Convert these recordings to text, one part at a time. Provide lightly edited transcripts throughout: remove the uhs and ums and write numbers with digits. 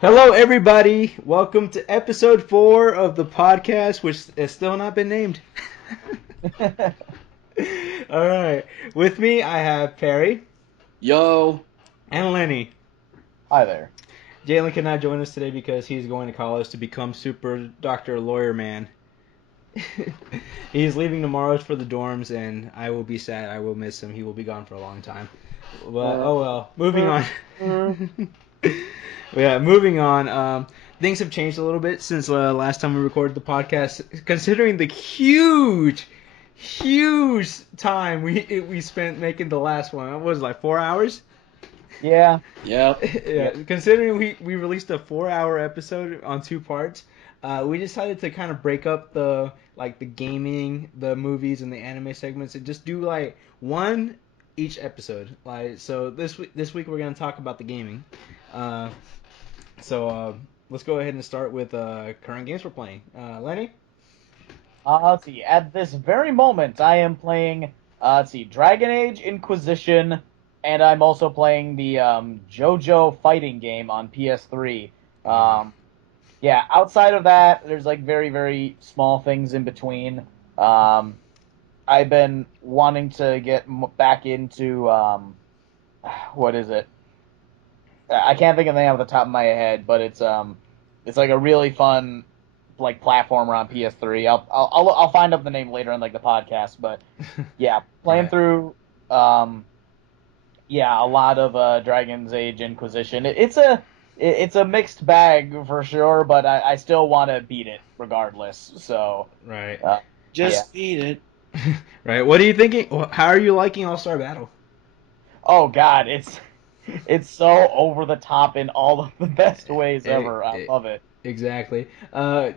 Hello, everybody. Welcome to episode 4 of the podcast, which has still not been named. All right. With me, I have Perry Yo. and Lenny. Hi there. Jalen cannot join us today because he's going to college to become super doctor lawyer man. He's leaving tomorrow for the dorms, and I will be sad. I will miss him. He will be gone for a long time. But oh well. Moving on. Yeah, moving on. Things have changed a little bit since last time we recorded the podcast. Considering the huge time we spent making the last one, what was it, like 4 hours? Yeah. Yep. Yeah. Considering we released a 4 hour episode on 2 parts, we decided to kind of break up the gaming, the movies, and the anime segments, and just do like one each episode. Like so, this week we're gonna talk about the gaming. So let's go ahead and start with current games we're playing. Lenny? Let's see. At this very moment, I am playing, Dragon Age Inquisition, and I'm also playing the JoJo fighting game on PS3. Yeah, outside of that, there's like very, very small things in between. I've been wanting to get back into, what is it? I can't think of the name off the top of my head, but it's like a really fun like platformer on PS3. I'll find up the name later in like the podcast, but yeah, playing Right. through a lot of Dragon's Age Inquisition. It's a mixed bag for sure, but I still want to beat it regardless. So Right. Just beat it. Right. What are you thinking? How are you liking All Star Battle? oh god, it's so over the top in all of the best ways ever. I love it. Exactly.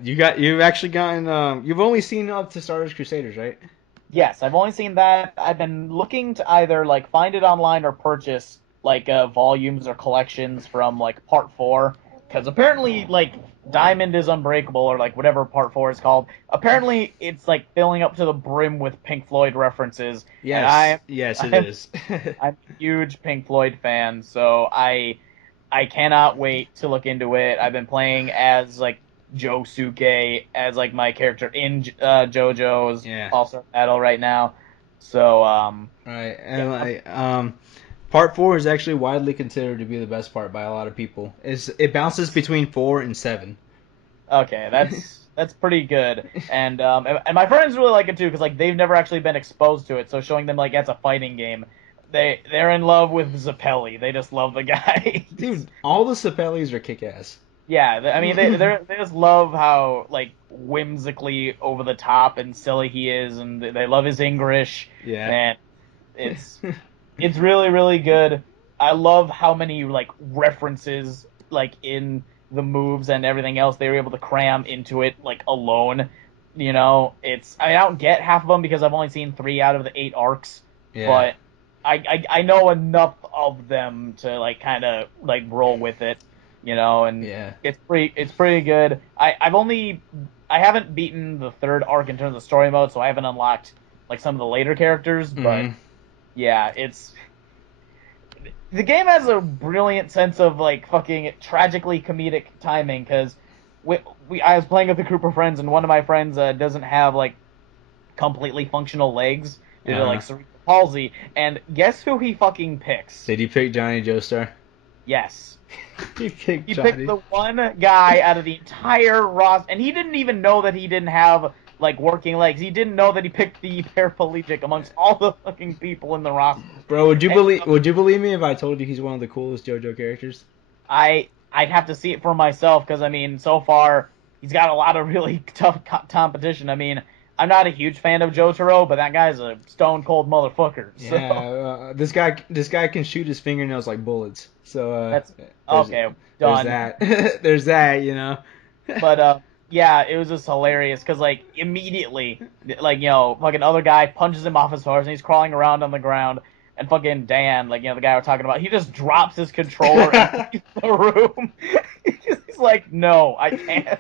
You've actually gotten you've only seen up to Star Wars Crusaders, right? Yes, I've only seen that. I've been looking to either like find it online or purchase like volumes or collections from like Part 4, because apparently like Diamond is Unbreakable or like whatever Part 4 is called. Apparently it's like filling up to the brim with Pink Floyd references. And Yes, it I'm is. I'm a huge Pink Floyd fan, so I cannot wait to look into it. I've been playing as like Josuke as like my character in JoJo's Yeah. All-Star Battle right now. So Right. And yeah, like Part 4 is actually widely considered to be the best part by a lot of people. It bounces between 4 and 7. okay, that's pretty good. And my friends really like it too because like they've never actually been exposed to it. So showing them like as a fighting game, they're in love with Zappelli. They just love the guy. Dude, all the Sapellis are kick-ass. Yeah, I mean they just love how like whimsically over the top and silly he is, and they love his English, Yeah. and it's it's really really good. I love how many like references like in the moves and everything else they were able to cram into it like alone. I don't get half of them because I've only seen 3 out of the 8 arcs, Yeah. but I know enough of them to like kind of like roll with it, and Yeah. it's pretty good. I haven't beaten the 3rd arc in terms of story mode, so I haven't unlocked like some of the later characters, but Mhm. yeah, the game has a brilliant sense of like fucking tragically comedic timing because I was playing with a group of friends and one of my friends doesn't have like completely functional legs due to Uh-huh. like cerebral palsy, and guess who he fucking picks? Did you pick Johnny Joestar? Yes. He picked He Johnny. picked the one guy out of the entire roster, and he didn't even know that he didn't have like working legs. He didn't know that he picked the paraplegic amongst all the fucking people in the roster. Bro, would you And believe me if I told you he's one of the coolest JoJo characters? I'd have to see it for myself because I mean, so far he's got a lot of really tough competition. I mean, I'm not a huge fan of Jotaro, but that guy's a stone cold motherfucker. So Yeah, this guy can shoot his fingernails like bullets. So that's there's, okay. there's Done. that. There's that, you know. But yeah, it was just hilarious because like immediately, like fucking other guy punches him off his horse and he's crawling around on the ground, and fucking Dan, like the guy we're talking about, he just drops his controller and leaves the room. He's like, no, I can't.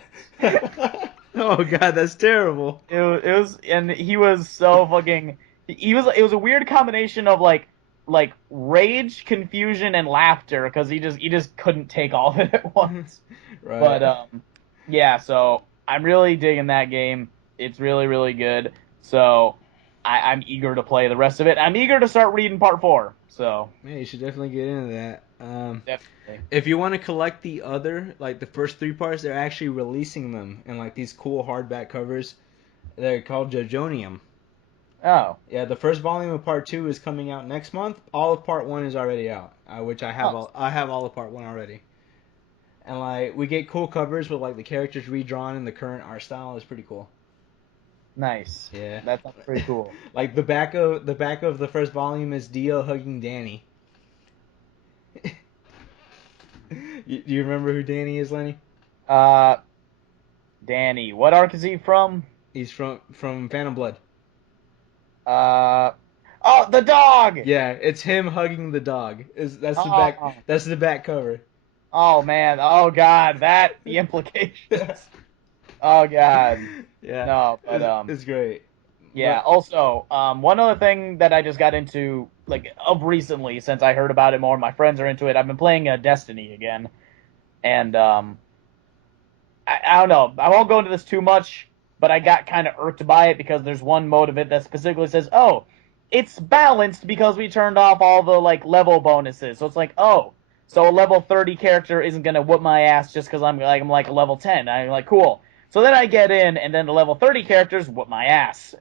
Oh god, that's terrible. It was, and he was so fucking. It was a weird combination of like like rage, confusion, and laughter because he just couldn't take all of it at once. Right. But yeah, so I'm really digging that game. It's really, really good. So I'm eager to play the rest of it. I'm eager to start reading part 4. So Man, you should definitely get into that. definitely. If you want to collect the other, like the first 3 parts, they're actually releasing them in like these cool hardback covers. They're called Jojonium. Oh. Yeah, the first volume of part 2 is coming out next month. All of part 1 is already out, which I have. I have all of part 1 already. And like we get cool covers with like the characters redrawn in the current art style. It's pretty cool. Nice. Yeah, That's pretty cool. Like the back of the first volume is Dio hugging Danny. Do you remember who Danny is, Lenny? Danny. What arc is he from? He's from Phantom Blood. Oh, the dog. Yeah, it's him hugging the dog. Oh. That's the back cover. Oh man. Oh god. The implications. Oh god. Yeah. No, but it's great. Yeah. But- Also, one other thing that I just got into, like, of recently, since I heard about it more, my friends are into it. I've been playing Destiny again, and I don't know. I won't go into this too much, but I got kind of irked by it because there's one mode of it that specifically says, "Oh, it's balanced because we turned off all the like level bonuses." So it's like, oh, so a level 30 character isn't gonna whoop my ass just because I'm like a level 10. I'm like, cool. So then I get in, and then the level 30 characters whoop my ass.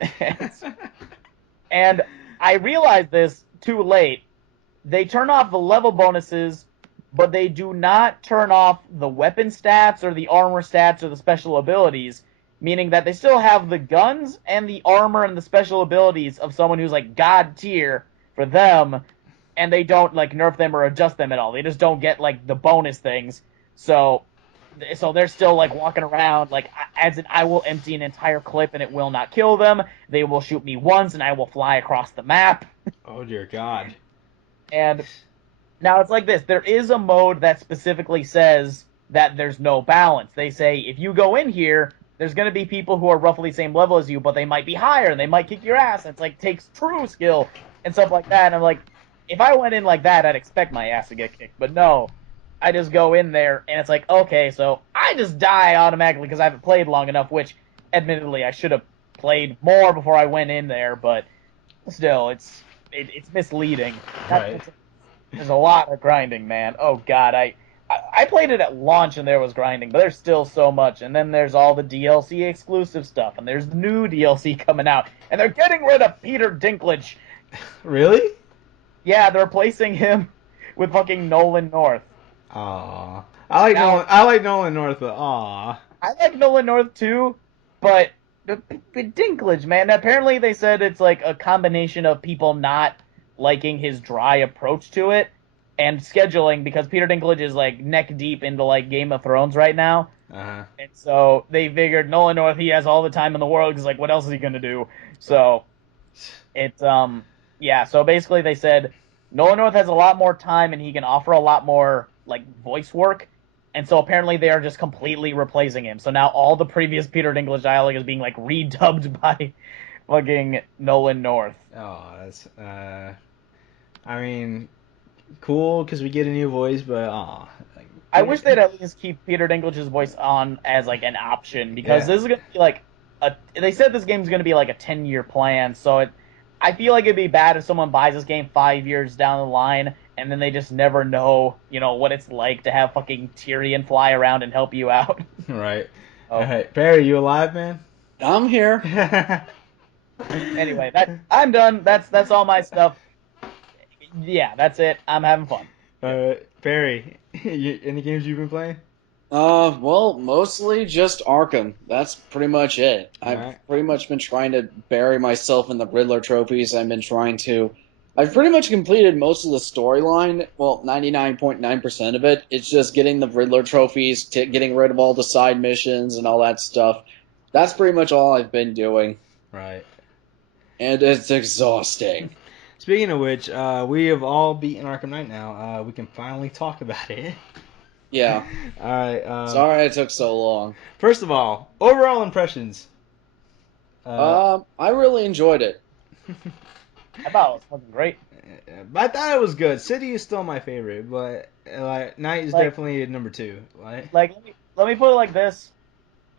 And I realized this too late. They turn off the level bonuses, but they do not turn off the weapon stats or the armor stats or the special abilities, meaning that they still have the guns and the armor and the special abilities of someone who's like god tier for them, and they don't like nerf them or adjust them at all. They just don't get like the bonus things. So they're still like walking around like as in I will empty an entire clip and it will not kill them. They will shoot me once and I will fly across the map. Oh dear God. And now it's like this. There is a mode that specifically says that there's no balance. They say if you go in here, there's going to be people who are roughly the same level as you, but they might be higher and they might kick your ass. It's like takes true skill and stuff like that. And I'm like, if I went in like that, I'd expect my ass to get kicked. But no, I just go in there and it's like, okay, so I just die automatically because I haven't played long enough, which admittedly I should have played more before I went in there, but still, it's misleading. Right. There's a lot of grinding, man. Oh god, I played it at launch and there was grinding, but there's still so much. And then there's all the DLC exclusive stuff, and there's the new DLC coming out, and they're getting rid of Peter Dinklage. Really? Yeah, they're replacing him with fucking Nolan North. Aw. I like Nolan North, but aw. I like Nolan North too, but Dinklage, man. Apparently they said it's like a combination of people not liking his dry approach to it and scheduling because Peter Dinklage is like neck deep into like Game of Thrones right now. Uh-huh. And so they figured Nolan North, he has all the time in the world because like what else is he gonna do? So it's yeah. So basically they said Nolan North has a lot more time and he can offer a lot more like voice work. And so apparently they are just completely replacing him. So now all the previous Peter Dinklage dialogue is being like redubbed by fucking Nolan North. Oh, that's I mean, cool because we get a new voice, but aw. Like, I wish they'd at least keep Peter Dinklage's voice on as like an option because Yeah. this is gonna be like they said this game's gonna be like a 10-year plan. So I feel like it'd be bad if someone buys this game 5 years down the line and then they just never know, you know, what it's like to have fucking Tyrion fly around and help you out. Right. Oh. All right, Barry, you alive, man? I'm here. Anyway, I'm done. That's all my stuff. Yeah, that's it. I'm having fun. Barry, any games you've been playing? Well, mostly just Arkham. That's pretty much it. I've Alright. pretty much been trying to bury myself in the Riddler trophies. I've pretty much completed most of the storyline. Well, 99.9% of it. It's just getting the Riddler trophies, getting rid of all the side missions and all that stuff. That's pretty much all I've been doing. Right. And it's exhausting. Speaking of which, we have all beaten Arkham Knight now. We can finally talk about it. Yeah. All right. Sorry it took so long. First of all, overall impressions. I really enjoyed it. I thought it was fucking great. But I thought it was good. City is still my favorite, but like Night is Like, definitely number two. like let me put it like this.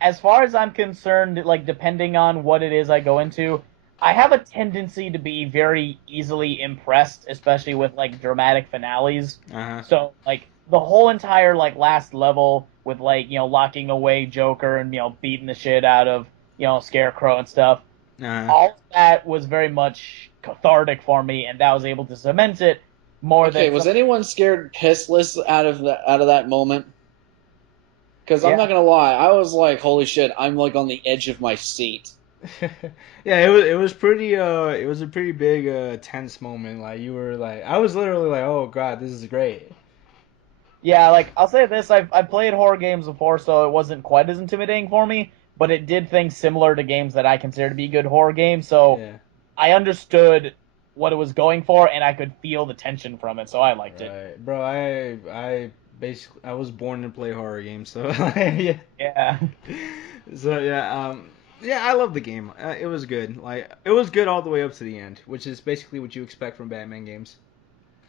As far as I'm concerned, like depending on what it is I go into, I have a tendency to be very easily impressed, especially with like dramatic finales. Uh So like the whole entire like last level with like locking away Joker and beating the shit out of Scarecrow and stuff. huh. All of that was very much cathartic for me, and that was able to cement it more Okay, than was some. anyone scared pissless out of that moment? Because I'm Yeah, not gonna lie, I was like, holy shit, I'm like on the edge of my seat. Yeah, it was pretty it was a pretty big tense moment. Like you were like I was literally like, oh god, this is great. yeah. Like I'll say this: I've played horror games before, so it wasn't quite as intimidating for me. But it did things similar to games that I consider to be good horror games, so Yeah. I understood what it was going for, and I could feel the tension from it, so I liked it. Right, bro. I basically I was born to play horror games, so yeah. Yeah. So yeah, I love the game. It was good. Like it was good all the way up to the end, which is basically what you expect from Batman games.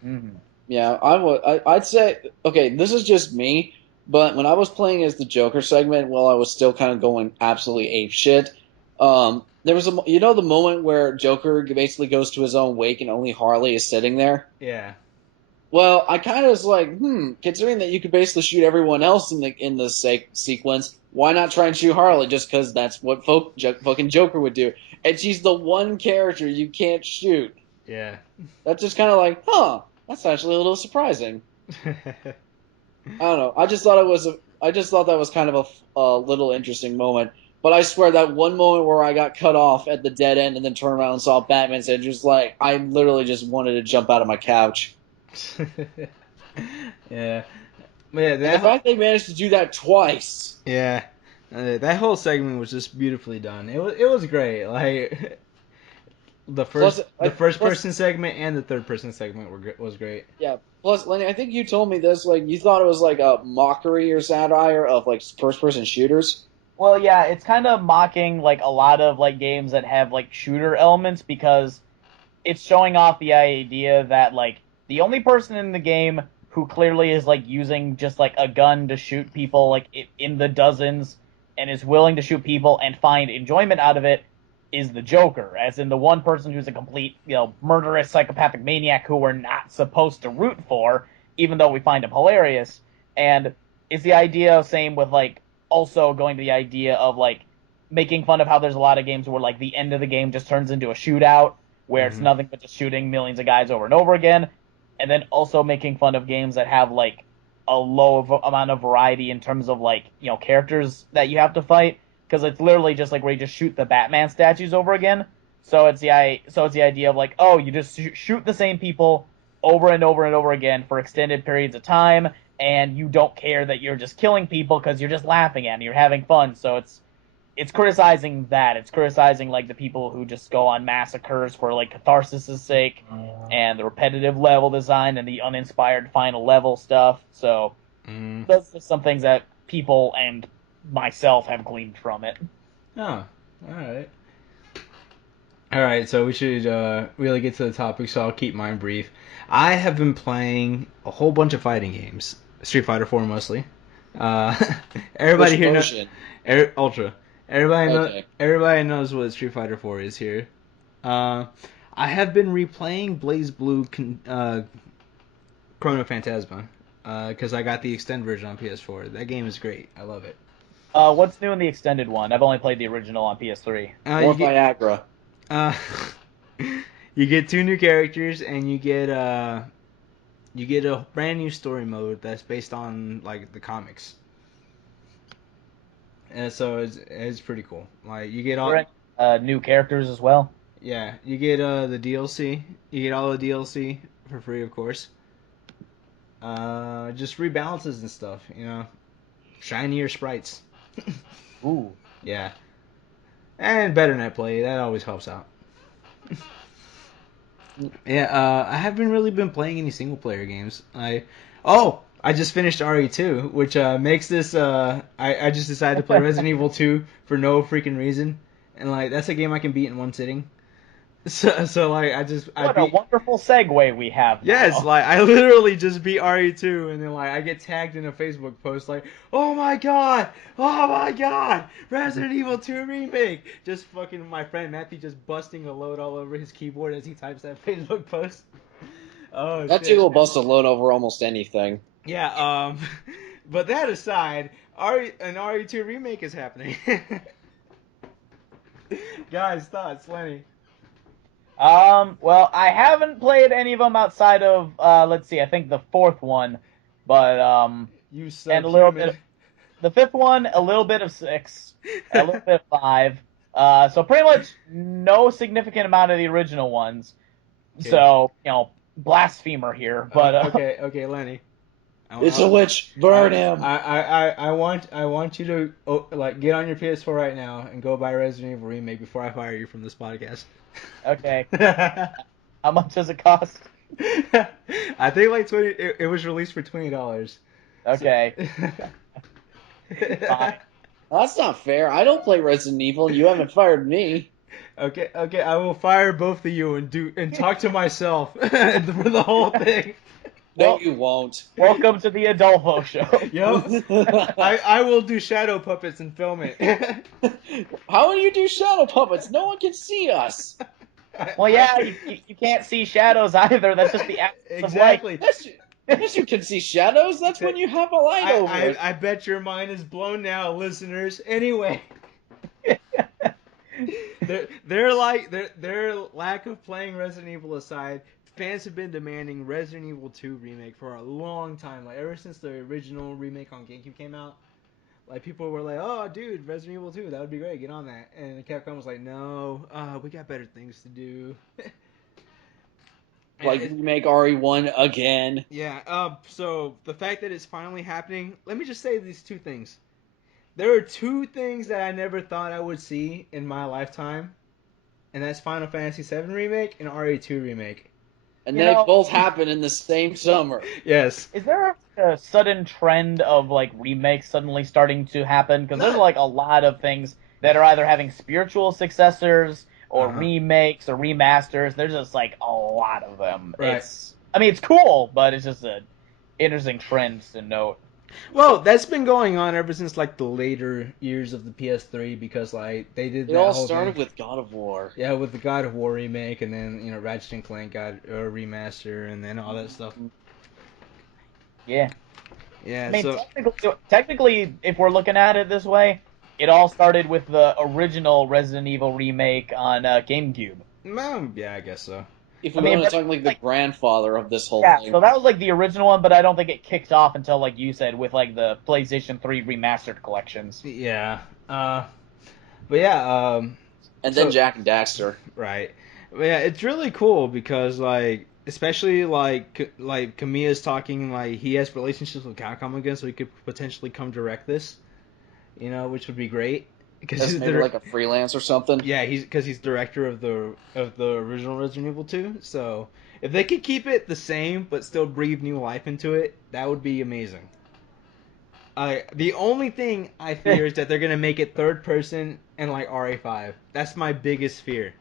Mhm. Yeah, I'd say okay. This is just me, but when I was playing as the Joker segment, while I was still kind of going absolutely ape shit, there was the moment where Joker basically goes to his own wake and only Harley is sitting there. Yeah. Well, I kind of was like, considering that you could basically shoot everyone else in the sequence, why not try and shoot Harley? Just because that's what fucking Joker would do, and she's the one character you can't shoot. Yeah. That's just kind of like, huh? That's actually a little surprising. I don't know. I just thought that was kind of a little interesting moment. But I swear that one moment where I got cut off at the dead end and then turned around and saw Batman said just like I literally just wanted to jump out of my couch. Yeah. But yeah, And the fact they managed to do that twice. yeah, that whole segment was just beautifully done. It was great. Like the Plus, first plus, person segment and the third person segment was great. yeah. Plus, Lenny, I think you told me this. Like, you thought it was like a mockery or satire of like first-person shooters. Well, yeah, it's kind of mocking like a lot of like games that have like shooter elements because it's showing off the idea that like the only person in the game who clearly is like using just like a gun to shoot people like in the dozens and is willing to shoot people and find enjoyment out of it is the Joker, as in the one person who's a complete, murderous psychopathic maniac who we're not supposed to root for, even though we find him hilarious. And it's the idea, same with like also going to the idea of like making fun of how there's a lot of games where like the end of the game just turns into a shootout where it's Hmm. nothing but just shooting millions of guys over and over again, and then also making fun of games that have like a amount of variety in terms of like characters that you have to fight because it's literally just like where you just shoot the Batman statues over again. So it's the idea of like, oh, you just shoot the same people over and over and over again for extended periods of time, and you don't care that you're just killing people because you're just laughing at it, you're having fun. So it's criticizing that. It's criticizing like the people who just go on massacres for like catharsis' sake, and the repetitive level design and the uninspired final level stuff. So Mm. those are some things that people and myself have gleaned from it. Oh, all right. All right, so we should really get to the topic, so I'll keep mine brief. I have been playing a whole bunch of fighting games, Street Fighter 4 mostly. Uh, everybody Which here knows version? Ultra. Okay. Everybody knows what Street Fighter 4 is here. Uh, I have been replaying Blaze Blue Chrono Phantasma because I got the extended version on PS4. That game is great. I love it. What's new in the extended one? I've only played the original on PS3. More Viagra. Uh, you get two new characters, and you get a brand new story mode that's based on like the comics, and so it's pretty cool. Like you get Are there any new characters as well? you get the DLC, you get all the DLC for free, of course. Just rebalances and stuff, shinier sprites. Ooh. Yeah, and better net play. That always helps out. Yeah, I haven't really been playing any single player games. I just finished RE2, which makes this. I just decided to play Resident Evil 2 for no freaking reason, and like that's a game I can beat in one sitting. So like I What a beat. wonderful segue we have Yes, now. like I literally just beat RE2 and then like I get tagged in a Facebook post like, oh my god, Resident Evil 2 remake. Just fucking my friend Matthew just busting a load all over his keyboard as he types that Facebook post. Oh That dude shit. will bust a load over almost anything. Yeah, but that aside, an RE2 remake is happening. Guys, thoughts, Lenny? Well, I haven't played any of them outside of, let's see, I think the fourth one, but, You and a little bit subhuman. of, the fifth one, a little bit of six, a little bit of five, so pretty much no significant amount of the original ones, Okay. so, blasphemer here, but, Okay, Lenny. It's a witch. Burn him. I want you to like get on your PS4 right now and go buy Resident Evil Remake before I fire you from this podcast. okay, how much does it cost? I think like 20. It was released for $20. Okay, fine. That's not fair. I don't play Resident Evil, and you haven't fired me. Okay. I will fire both of you and talk to myself for the whole thing. No, Well, you won't. welcome to the Adolfo Show. Yep. I will do shadow puppets and film it. How will you do shadow puppets? No one can see us. Well, yeah, you can't see shadows either. That's just the absence of light. Exactly. Yes, you can see shadows. That's when you have a light over it. I bet your mind is blown now, listeners. Anyway, their lack of playing Resident Evil aside, fans have been demanding Resident Evil 2 remake for a long time. Like ever since the original remake on GameCube came out, like people were like, "Oh, dude, Resident Evil 2, that would be great. Get on that." And Capcom was like, "No, we got better things to do." Like remake RE1 again. Yeah. So the fact that it's finally happening, let me just say these two things. There are two things that I never thought I would see in my lifetime, and that's Final Fantasy VII remake and RE2 remake. And You they know- both happen in the same summer. Yes. Is there a sudden trend of like remakes suddenly starting to happen? Because there's No. like a lot of things that are either having spiritual successors or Uh-huh. remakes or remasters. There's just like a lot of them. Right. It's cool, but it's just an interesting trend to note. Well, that's been going on ever since like the later years of the PS3 because like they did It that all whole started thing. with God of War. Yeah, with the God of War remake, and then Ratchet and Clank got a remaster, and then all that stuff. Yeah. Yeah. I mean, So technically, if we're looking at it this way, it all started with the original Resident Evil remake on GameCube. yeah, I guess so. If we I mean, want to but, talk like the grandfather of this whole Yeah, thing. so that was like the original one, but I don't think it kicked off until, like you said, with like the PlayStation 3 remastered collections. Yeah. But yeah. And then so- Jack and Daxter. Right. But yeah, it's really cool because like, especially like Kamiya's talking like he has relationships with Capcom again, so he could potentially come direct this. Which would be great because That's maybe like a freelance or something. Yeah, he's director of the original Resident Evil 2. So if they could keep it the same but still breathe new life into it, that would be amazing. The only thing I fear is that they're gonna make it third person and like RA5. That's my biggest fear.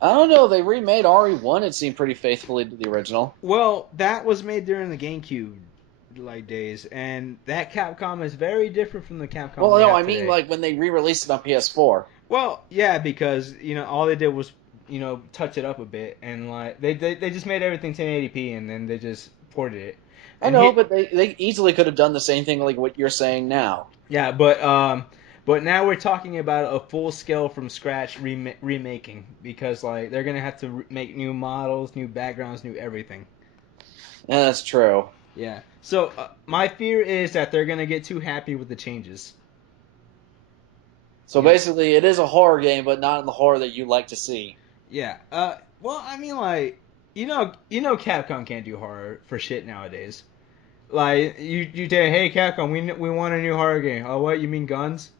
I don't know. They remade RE1. It seemed pretty faithfully to the original. Well, that was made during the GameCube days, and that Capcom is very different from the Capcom. Well, we no, have I mean today. like when they re-released it on PS4. Well, yeah, because all they did was touch it up a bit, and like they just made everything 1080p, and then they just ported it. I And know, but they easily could have done the same thing like what you're saying now. yeah, but now we're talking about a full scale from scratch remaking because like they're gonna have to make new models, new backgrounds, new everything. Yeah, that's true. Yeah. So my fear is that they're gonna get too happy with the changes. So Yeah. basically, it is a horror game, but not in the horror that you like to see. Yeah. Well, I mean, like, Capcom can't do horror for shit nowadays. Like, you say, hey, Capcom, we want a new horror game. Oh, what? You mean guns?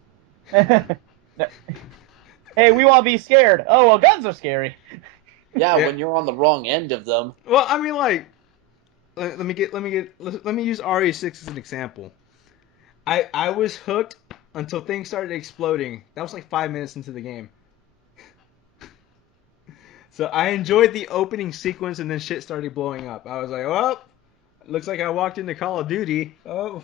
Hey, we want to be scared. Oh, well, guns are scary. Yeah, Yeah. when you're on the wrong end of them. Well, I mean, like, let me use RE6 as an example. I was hooked until things started exploding. That was like 5 minutes into the game. So I enjoyed the opening sequence, and then shit started blowing up. I was like, well, looks like I walked into Call of Duty. Oh.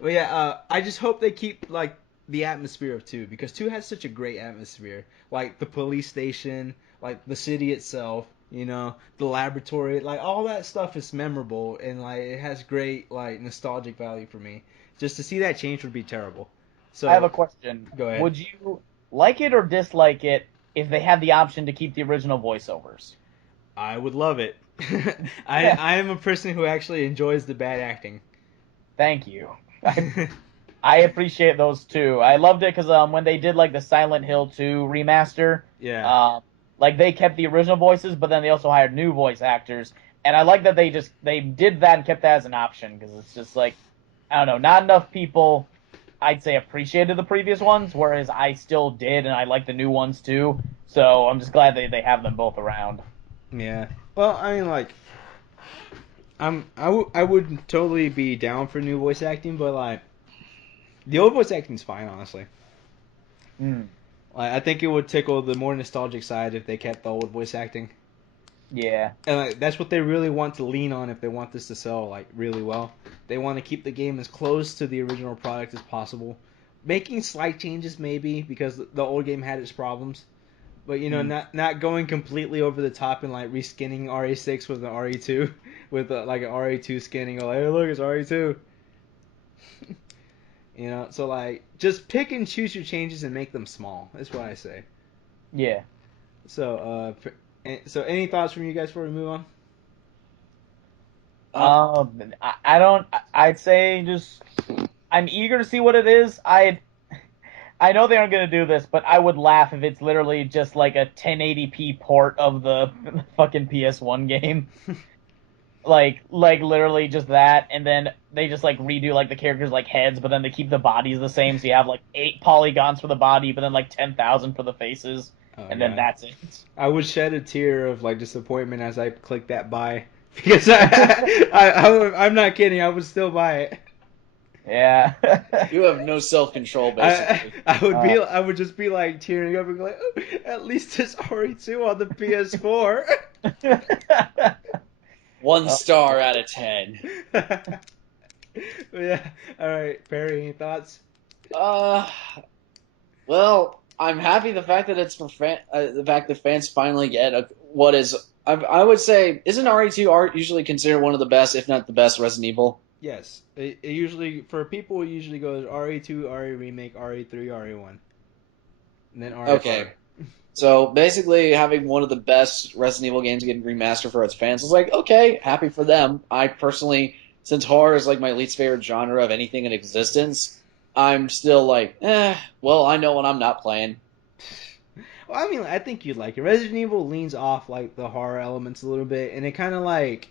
But yeah, I just hope they keep like the atmosphere of 2, because 2 has such a great atmosphere. Like the police station, like the city itself, the laboratory, like all that stuff is memorable, and like it has great like nostalgic value for me. Just to see that change would be terrible. So I have a question. go ahead. Would you like it or dislike it if they had the option to keep the original voiceovers? I would love it. I am a person who actually enjoys the bad acting. Thank you. I appreciate those too. I loved it because when they did like the Silent Hill 2 remaster, Yeah. like they kept the original voices, but then they also hired new voice actors, and I like that they did that and kept that as an option because it's just like I don't know, not enough people I'd say appreciated the previous ones, whereas I still did, and I like the new ones too. So I'm just glad they have them both around. Yeah. Well, I mean, like, I would totally be down for new voice acting, but like, the old voice acting's fine, honestly. Mm. Like, I think it would tickle the more nostalgic side if they kept the old voice acting, Yeah. and like, that's what they really want to lean on if they want this to sell like really well. They want to keep the game as close to the original product as possible, making slight changes maybe because the old game had its problems. But not going completely over the top and like reskinning RE6 with an RE2 with like an RE2 skinning. Like, hey, look, it's RE2. So like just pick and choose your changes and make them small. That's what I say. Yeah. So any thoughts from you guys before we move on? I don't. I'd say just I'm eager to see what it is. I know they aren't going to do this, but I would laugh if it's literally just like a 1080p port of the fucking PS1 game. like literally just that, and then they just like redo like the characters like heads, but then they keep the bodies the same, so you have like 8 polygons for the body, but then like 10,000 for the faces, Oh, and then God. that's it. I would shed a tear of like disappointment as I click that buy because I'm not kidding. I would still buy it. Yeah. You have no self-control, basically. I would just be like tearing up and be like, oh, at least it's RE2 on the PS4. 1 star out of 10. Yeah. All right, Perry, any thoughts? Well, I'm happy the fact that it's for the fact that fans finally get what is I would say isn't RE2 usually considered one of the best, if not the best, Resident Evil? Yes. It usually for people it usually goes RE2, RE remake, RE3, RE1, and then RE4. Okay. So basically, having one of the best Resident Evil games getting remastered for its fans was like, okay, happy for them. I personally, since horror is like my least favorite genre of anything in existence, I'm still like, well, I know when I'm not playing. Well, I mean, I think you'd like it. Resident Evil leans off like the horror elements a little bit, and it kind of like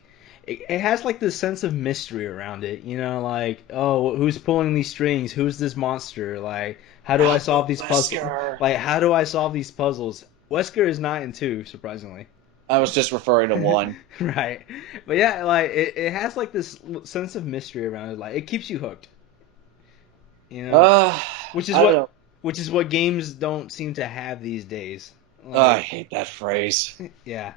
it has like this sense of mystery around it. Like, oh, who's pulling these strings? Who's this monster? Like, how do I solve these puzzles? Like, how do I solve these puzzles? Wesker is not in 2, surprisingly. I was just referring to 1. Right, but yeah, like it has like this sense of mystery around it. Like, it keeps you hooked. Which is I don't know. Which is what games don't seem to have these days. I hate that phrase. Yeah.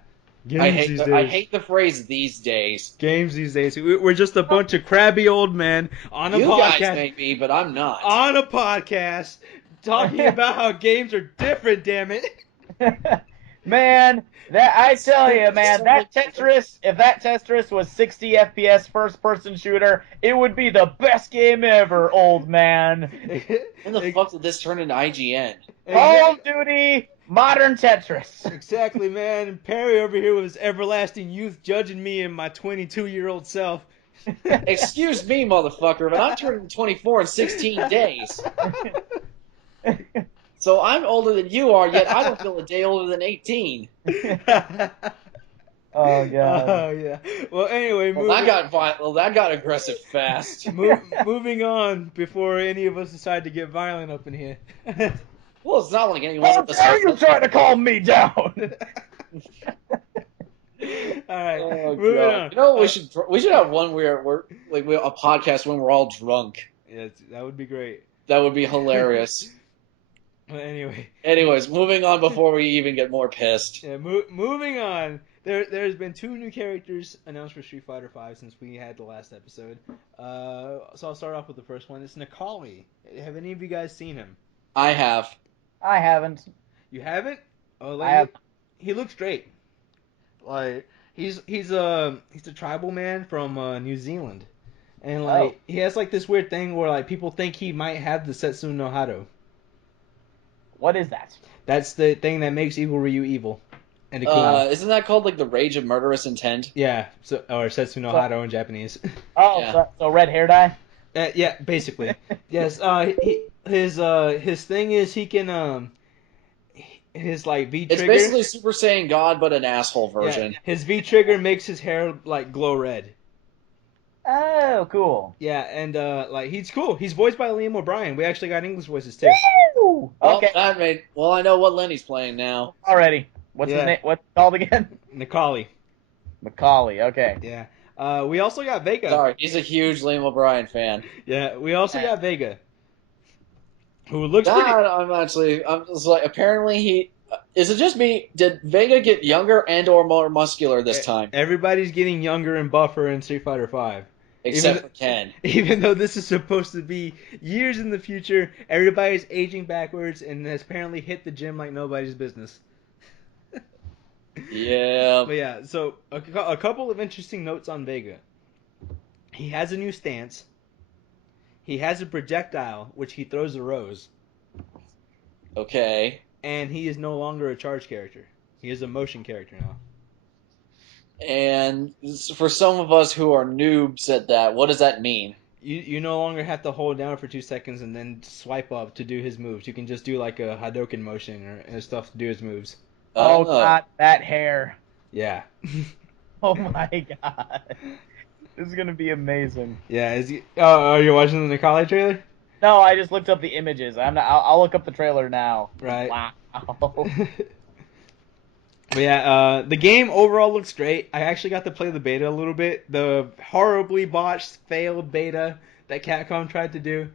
I hate the phrase these days. Games these days. We're just a bunch of crabby old men on a You podcast. guys may be, but I'm not. On a podcast talking about how games are different, damn it. Man, that I tell you, man, that Tetris, if that Tetris was 60 FPS first-person shooter, it would be the best game ever, old man. When the fuck did this turn into IGN? Call of Duty, modern Tetris. Exactly, man. And Perry over here with his everlasting youth judging me and my 22-year-old self. Excuse me, motherfucker, but I'm turning 24 in 16 days. So I'm older than you are, yet I don't feel a day older than 18. Oh god. Oh yeah. Well, anyway, that got aggressive fast. Moving on before any of us decide to get violent up in here. Well, it's not like anyone. How dare you try to calm me down? All right. Oh, moving God. on. You know, we should have one where we're a podcast when we're all drunk. Yeah, that would be great. That would be hilarious. But anyway. Anyways, moving on before we even get more pissed. Yeah, moving on. There's been 2 new characters announced for Street Fighter V since we had the last episode. So I'll start off with the first one. It's Necalli. Have any of you guys seen him? I have. I haven't. You haven't? Oh, I have. He looks great. Like he's a tribal man from New Zealand, and like he has like this weird thing where like people think he might have the Setsu no Hado. What is that? That's the thing that makes Evil Ryu evil. And Akuma. Isn't that called like the Rage of Murderous Intent? Yeah, so, or Setsu no Hado in Japanese. Oh, Yeah. so red hair dye? Yeah, basically. Yes. His thing is he can his like V It's trigger. basically Super Saiyan God, but an asshole version. Yeah, his V trigger makes his hair like glow red. Oh, cool. Yeah, and like he's cool. He's voiced by Liam O'Brien. We actually got English voices too. Woo! Okay, Well, I know what Lenny's playing now. already. What's his name? What's it called again? Necalli. Macaulay. Okay. Yeah. We also got Vega. Sorry, he's a huge Liam O'Brien fan. Yeah, we also got Vega. Who looks God, pretty... I'm just like, apparently is it just me? Did Vega get younger and or more muscular this time? Everybody's getting younger and buffer in Street Fighter V. Except for Ken. Even though this is supposed to be years in the future, everybody's aging backwards and has apparently hit the gym like nobody's business. Yeah. But yeah, so a couple of interesting notes on Vega. He has a new stance. He has a projectile, which he throws a rose. Okay. And he is no longer a charge character. He is a motion character now. And for some of us who are noobs at that, what does that mean? You no longer have to hold down for 2 seconds and then swipe up to do his moves. You can just do like a Hadouken motion or stuff to do his moves. Oh, God, that hair. Yeah. Oh, my God. This is going to be amazing. Yeah. Are you watching the Necalli trailer? No, I just looked up the images. I'll look up the trailer now. Right. Wow. But yeah, the game overall looks great. I actually got to play the beta a little bit. The horribly botched, failed beta that Capcom tried to do.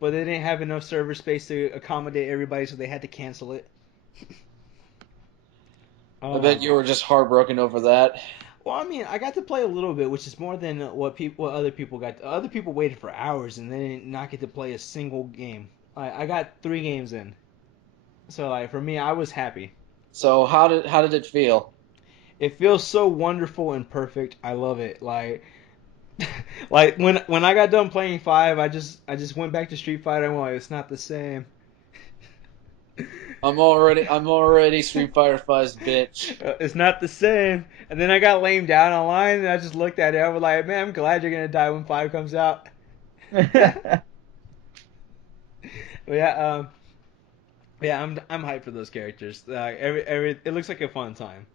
But they didn't have enough server space to accommodate everybody, so they had to cancel it. I bet you were just heartbroken over that. Well, I mean, I got to play a little bit, which is more than what other people got. Other people waited for hours and they did not get to play a single game. I got 3 games in, so like for me, I was happy. So how did it feel? It feels so wonderful and perfect. I love it. Like when I got done playing 5, I just went back to Street Fighter and went, it's not the same. I'm already Street Fighter 5's bitch. It's not the same. And then I got lamed down online, and I just looked at it. I was like, man, I'm glad you're gonna die when 5 comes out. But yeah, I'm hyped for those characters. It looks like a fun time,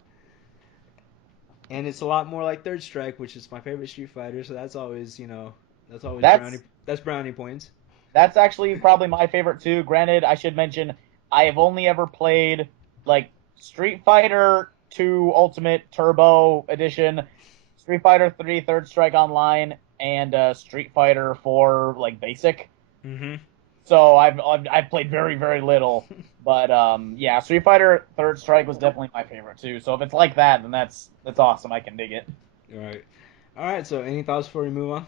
and it's a lot more like Third Strike, which is my favorite Street Fighter. So that's always brownie points. That's actually probably my favorite too. Granted, I should mention I have only ever played like Street Fighter 2 Ultimate Turbo Edition, Street Fighter 3 Third Strike Online, and Street Fighter 4 like Basic. Mm-hmm. So I've played very, very little, but yeah, Street Fighter Third Strike was definitely my favorite too. So if it's like that, then that's awesome. I can dig it. All right. So any thoughts before we move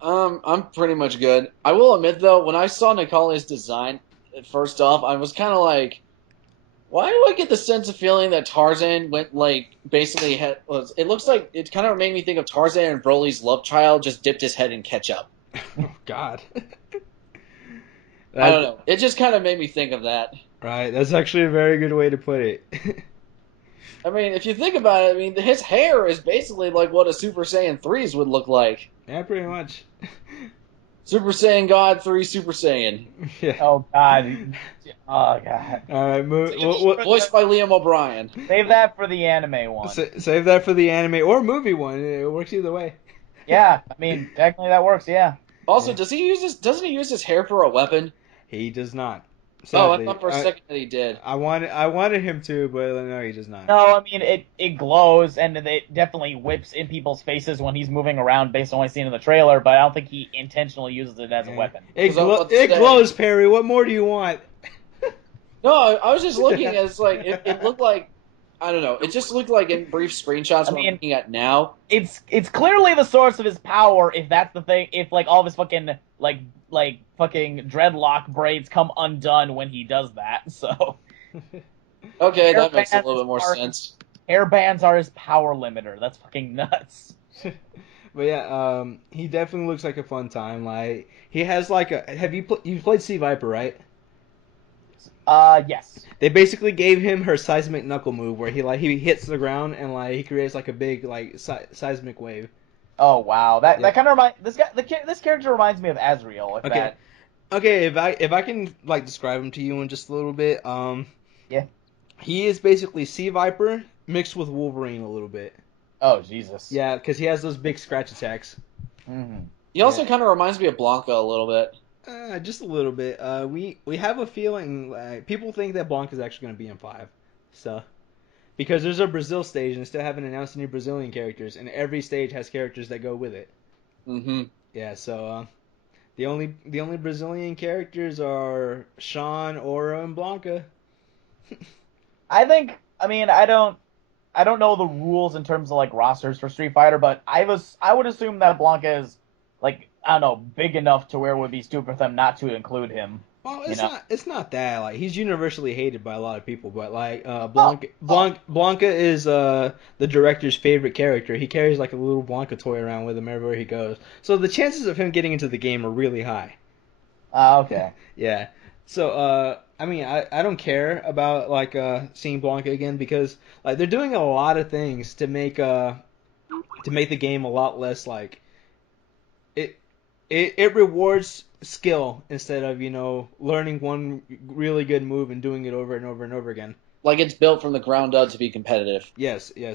on? I'm pretty much good. I will admit though, when I saw Necalli's design, first off, I was kind of like, why do I get the sense of feeling that Tarzan went like basically it looks like it kind of made me think of Tarzan and Broly's love child just dipped his head in ketchup. Oh God. I don't know. It just kind of made me think of that. Right. That's actually a very good way to put it. I mean, if you think about it, I mean, his hair is basically like what a Super Saiyan 3's would look like. Yeah, pretty much. Super Saiyan God 3 Super Saiyan. Yeah. Oh God. Oh God. All right, Voiced by Liam O'Brien. Save that for the anime one. Save that for the anime or movie one. It works either way. Yeah, I mean, technically that works. Yeah. Also, doesn't he use his hair for a weapon? He does not. Oh, I Sadly, thought for a second that he did. I wanted him to, but no, he does not. No, I mean it glows and it definitely whips in people's faces when he's moving around based on what I've seen in the trailer, but I don't think he intentionally uses it as a weapon. Because I was about to It say- glows, Perry. What more do you want? No, I was just looking at it's like it looked like I don't know. It just looked like in brief screenshots I what mean- I'm looking at now. It's clearly the source of his power if that's the thing. If like all of his fucking like fucking dreadlock braids come undone when he does that. So Okay, Hair that makes a bands little bit more are- sense. hair bands are his power limiter. That's fucking nuts. But yeah, he definitely looks like a fun time. Like he has like a. Have you played Sea Viper, right? Yes. They basically gave him her seismic knuckle move, where he hits the ground and like he creates like a big like seismic wave. Oh wow, that Yeah. kind of this character reminds me of Azrael. If Okay. that Okay, if I can like describe him to you in just a little bit, Yeah. he is basically Sea Viper mixed with Wolverine a little bit. Oh Jesus. Yeah, because he has those big scratch attacks. Mm-hmm. He also kind of reminds me of Blanca a little bit. Just a little bit. We have a feeling people think that Blanc is actually going to be in 5, so because there's a Brazil stage and they still haven't announced any Brazilian characters, and every stage has characters that go with it. Mm-hmm. Yeah, so the only Brazilian characters are Sean, Aura, and Blanca. I think. I mean, I don't know the rules in terms of like rosters for Street Fighter, but I would assume that Blanca is like I don't know big enough to where it would be stupid for them not to include him. Well, You know? it's not that like he's universally hated by a lot of people, but like Oh. Blanca is the director's favorite character. He carries like a little Blanca toy around with him everywhere he goes. So the chances of him getting into the game are really high. Okay. Yeah. So I mean I don't care about like seeing Blanca again because like they're doing a lot of things to make the game a lot less like it rewards skill instead of learning one really good move and doing it over and over and over again. Like it's built from the ground up to be competitive. Yes, it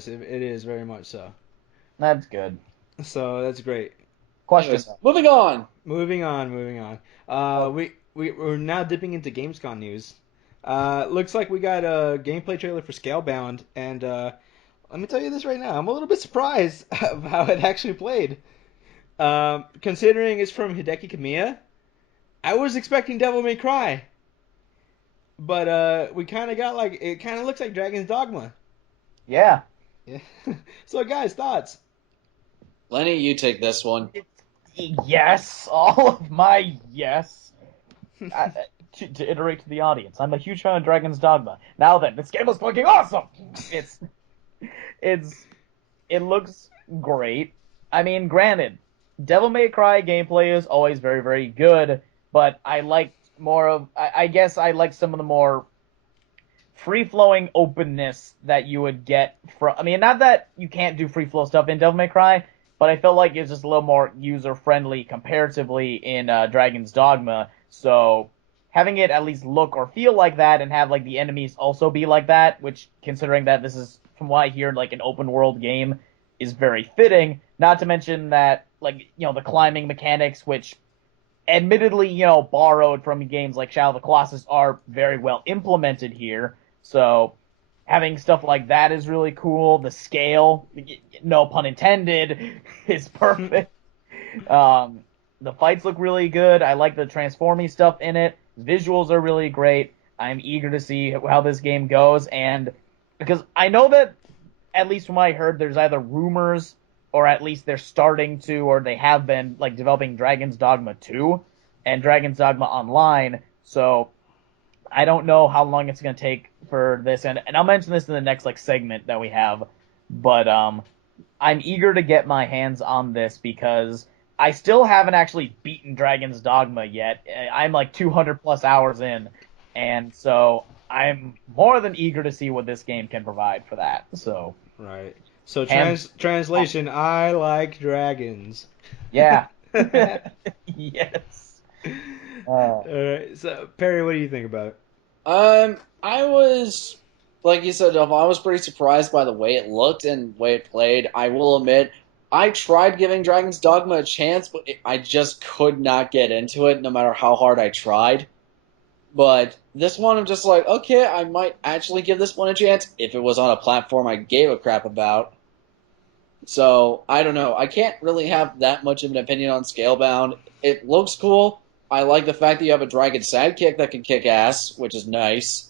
is very much so. That's good. So that's great. Question. Anyways, moving on. Moving on. We're now dipping into Gamescom news. Looks like we got a gameplay trailer for Scalebound, and let me tell you this right now, I'm a little bit surprised of how it actually played. Considering it's from Hideki Kamiya, I was expecting Devil May Cry, but we kind of got like it kind of looks like Dragon's Dogma. Yeah. Yeah. So guys, thoughts? Lenny, you take this one. Yes, all of my yes. To iterate to the audience, I'm a huge fan of Dragon's Dogma. Now then, this game is fucking awesome. It looks great. I mean, granted, Devil May Cry gameplay is always very, very good, but I liked more of. I guess I like some of the more free-flowing openness that you would get from. I mean, not that you can't do free-flow stuff in Devil May Cry, but I felt like it's just a little more user-friendly comparatively in Dragon's Dogma. So having it at least look or feel like that, and have like the enemies also be like that, which considering that this is from what I hear like an open-world game, is very fitting. Not to mention that like the climbing mechanics, which admittedly borrowed from games like Shadow of the Colossus, are very well implemented here. So having stuff like that is really cool. The scale, no pun intended, is perfect. The fights look really good. I like the transforming stuff in it. Visuals are really great. I'm eager to see how this game goes, and because I know that, at least from what I heard, there's either rumors or at least they're starting to, or they have been, like, developing Dragon's Dogma 2 and Dragon's Dogma Online. So I don't know how long it's going to take for this, and I'll mention this in the next like segment that we have. But I'm eager to get my hands on this because I still haven't actually beaten Dragon's Dogma yet. I'm like 200 plus hours in, and so I'm more than eager to see what this game can provide for that. So Right. So And- translation, I like dragons. yeah, yes. Alright, so Perry, what do you think about it? I was, like you said, Duff, I was pretty surprised by the way it looked and the way it played. I will admit, I tried giving Dragon's Dogma a chance, but I just could not get into it, no matter how hard I tried. But this one, I'm just like, okay, I might actually give this one a chance if it was on a platform I gave a crap about. So, I don't know. I can't really have that much of an opinion on Scalebound. It looks cool. I like the fact that you have a dragon sidekick that can kick ass, which is nice.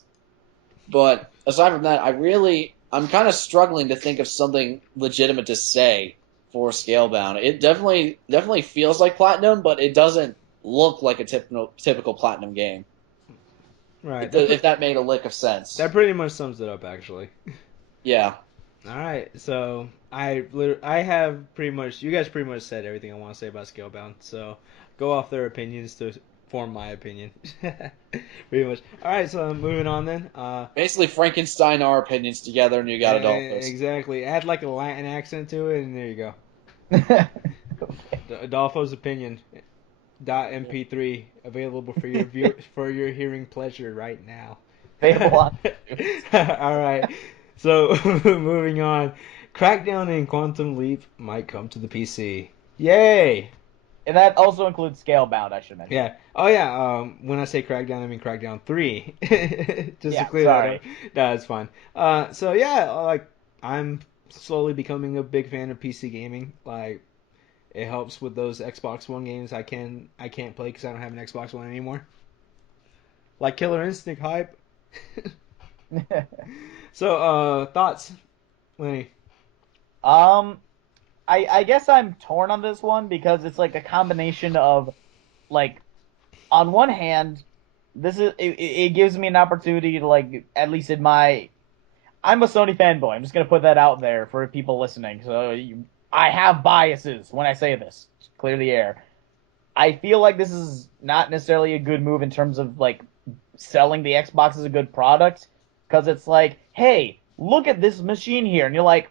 But aside from that, I'm kind of struggling to think of something legitimate to say for Scalebound. It definitely feels like Platinum, but it doesn't look like a typical Platinum game. Right. If that made a lick of sense. That pretty much sums it up, actually. Yeah. All right, so I have pretty much you guys pretty much said everything I want to say about Scalebound. So go off their opinions to form my opinion. Pretty much. All right, so moving on then. Basically, Frankenstein our opinions together, and you got Adolphus. Exactly. Add like a Latin accent to it, and there you go. Okay. Adolfo's opinion. .mp3 available for your for your hearing pleasure right now. Available on. All right. So moving on, Crackdown and Quantum Leap might come to the PC. Yay! And that also includes Scalebound, I should mention. Yeah. Oh yeah. When I say Crackdown, I mean Crackdown 3. Just to clear that up. That's fine. So yeah, like I'm slowly becoming a big fan of PC gaming. Like it helps with those Xbox One games I can't play because I don't have an Xbox One anymore. Like Killer Instinct hype. So thoughts, Lenny? I guess I'm torn on this one because it's like a combination of like on one hand, it gives me an opportunity to like at least in my I'm a Sony fanboy. I'm just gonna put that out there for people listening. So I have biases when I say this. Just clear the air. I feel like this is not necessarily a good move in terms of like selling the Xbox as a good product because it's like, hey, look at this machine here, and you're like,